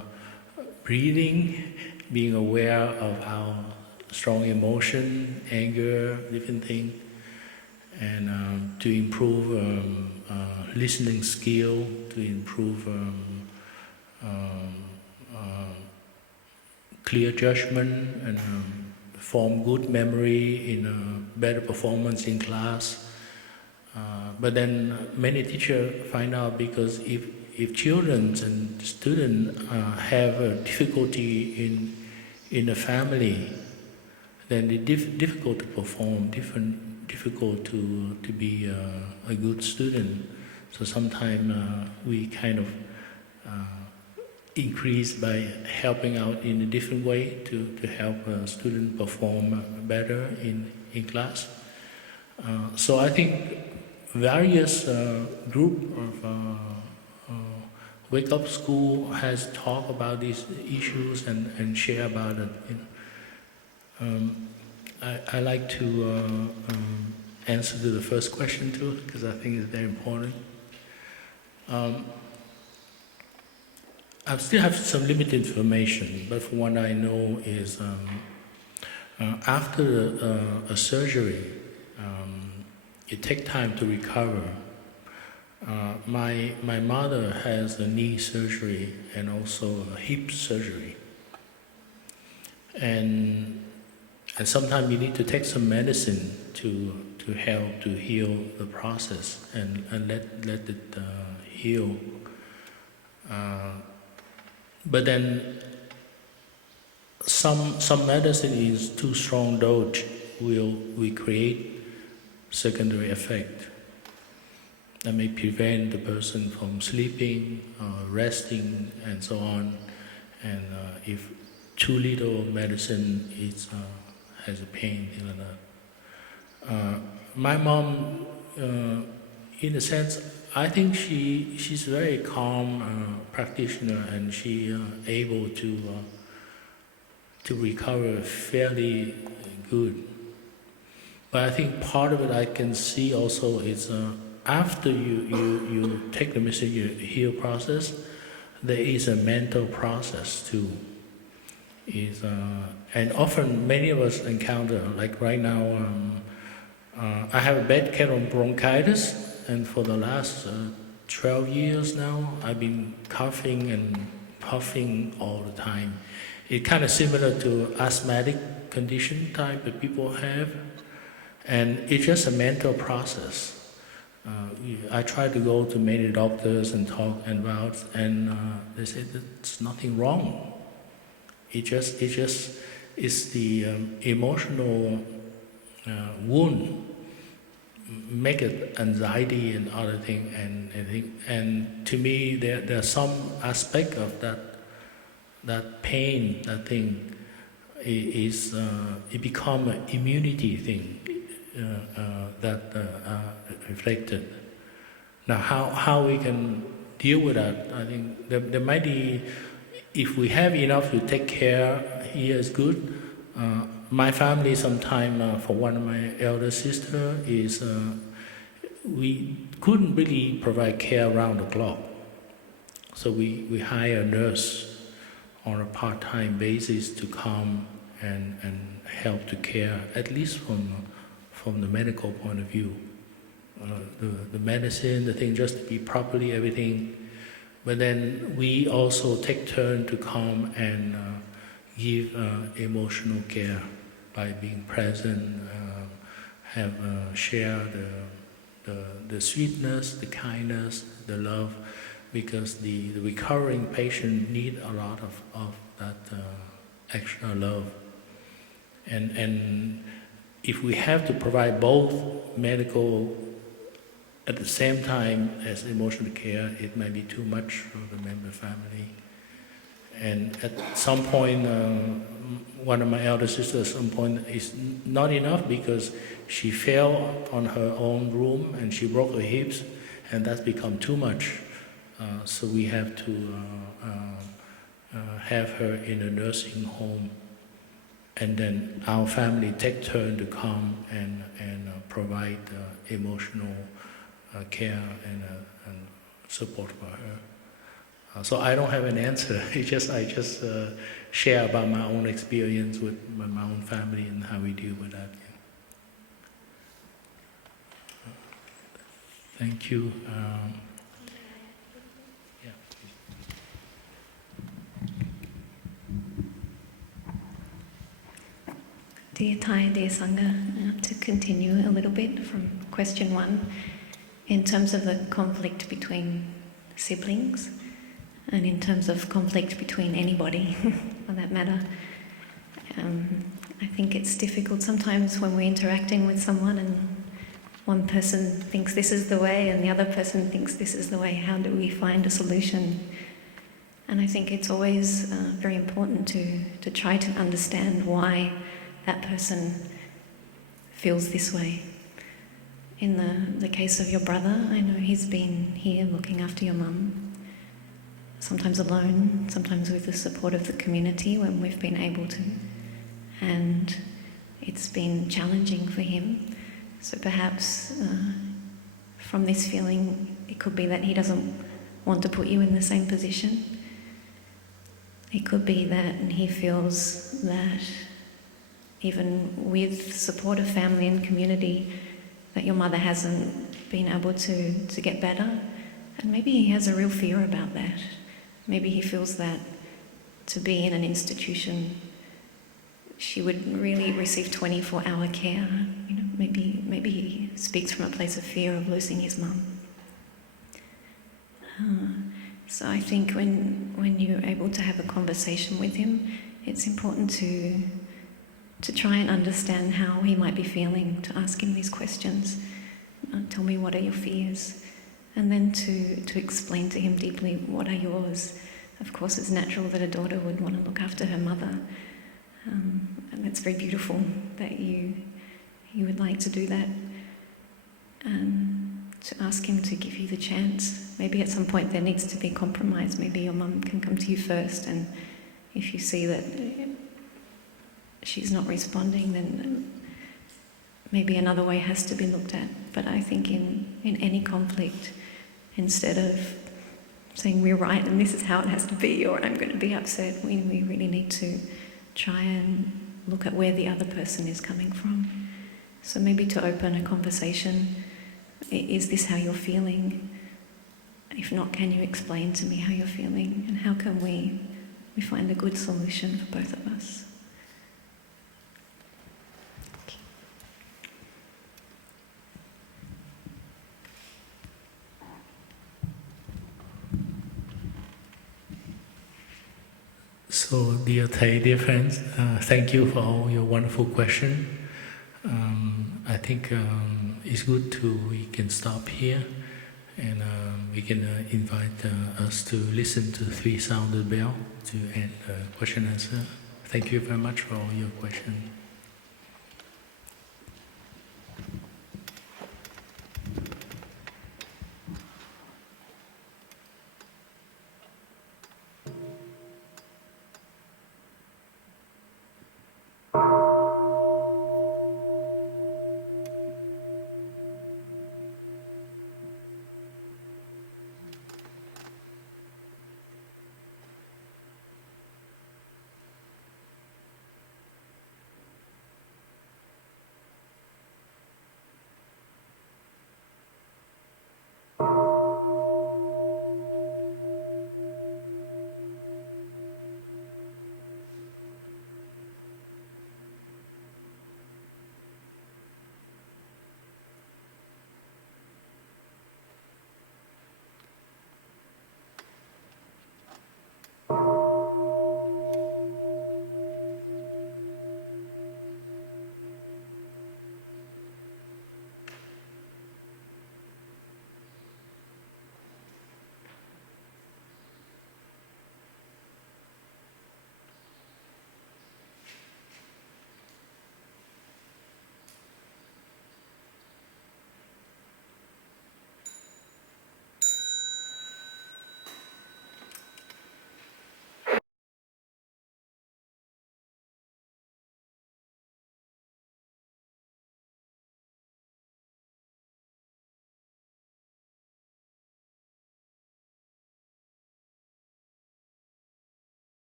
breathing, being aware of our strong emotion, anger, different things, and to improve listening skill, to improve clear judgment, and form good memory in a better performance in class. But then many teachers find out, because if children and students have a difficulty in the family, then it's difficult to perform, difficult to be a good student. So sometimes we kind of increase by helping out in a different way to help a student perform better in class. So I think various group of Wake Up School has talked about these issues and share about it. I like to answer to the first question too, because I think it's very important. I still have some limited information, but from what I know is after a surgery, it takes time to recover. My mother has a knee surgery and also a hip surgery, and sometimes you need to take some medicine to help to heal the process and let it heal. But then some medicine is too strong dose will create secondary effect that may prevent the person from sleeping, resting, and so on. And if too little medicine has a pain, things like that. My mom, in a sense, I think she's a very calm practitioner, and she able to recover fairly good. But I think part of it I can see also is after you take the medicine, you heal process, there is a mental process too. And often many of us encounter, like right now, I have a bad case of bronchitis. And for the last 12 years now, I've been coughing and puffing all the time. It's kind of similar to asthmatic condition type that people have. And it's just a mental process. I try to go to many doctors and talk about, and they say there's nothing wrong. It just is the emotional wound, make it anxiety and other thing, and to me there are some aspect of that pain, that thing is it become an immunity thing that reflected. Now how we can deal with that, I think there might be, if we have enough to take care here is good. My family sometime, for one of my elder sister, is we couldn't really provide care around the clock. So we hire a nurse on a part-time basis to come and help to care, at least for from the medical point of view. The medicine, the thing just to be properly, everything. But then we also take turn to come and give emotional care by being present, share the sweetness, the kindness, the love, because the recovering patient need a lot of that extra love. And if we have to provide both medical at the same time as emotional care, it may be too much for the member family. And at some point, one of my elder sisters at some point is not enough because she fell on her own room and she broke her hips, and that's become too much. So we have to have her in a nursing home, and then our family take turn to come and provide emotional care and support for her. So I don't have an answer. I just share about my own experience with my own family and how we deal with that. Thank you. Dear Thai, dear Sangha, to continue a little bit from question 1, in terms of the conflict between siblings, and in terms of conflict between anybody, for that matter, I think it's difficult sometimes when we're interacting with someone and one person thinks this is the way and the other person thinks this is the way. How do we find a solution? And I think it's always very important to try to understand why that person feels this way. In the case of your brother, I know he's been here looking after your mum, sometimes alone, sometimes with the support of the community when we've been able to. And it's been challenging for him. So perhaps from this feeling, it could be that he doesn't want to put you in the same position. It could be that he feels that even with support of family and community, that your mother hasn't been able to get better. And maybe he has a real fear about that. Maybe he feels that to be in an institution, she would really receive 24-hour care. You know, maybe he speaks from a place of fear of losing his mum. So I think when you're able to have a conversation with him, it's important to try and understand how he might be feeling, to ask him these questions. Tell me, what are your fears? And then to explain to him deeply, what are yours? Of course, it's natural that a daughter would want to look after her mother. And that's very beautiful that you would like to do that. And to ask him to give you the chance. Maybe at some point there needs to be compromise. Maybe your mum can come to you first, and if you see that she's not responding, then maybe another way has to be looked at. But I think in any conflict, instead of saying we're right and this is how it has to be, or I'm going to be upset, we really need to try and look at where the other person is coming from. So maybe to open a conversation, is this how you're feeling? If not, can you explain to me how you're feeling, and how can we find a good solution for both of us? So, dear Thai, dear friends, thank you for all your wonderful questions. I think it's good we can stop here, and we can invite us to listen to 3 sounded bell to end question and answer. Thank you very much for all your questions.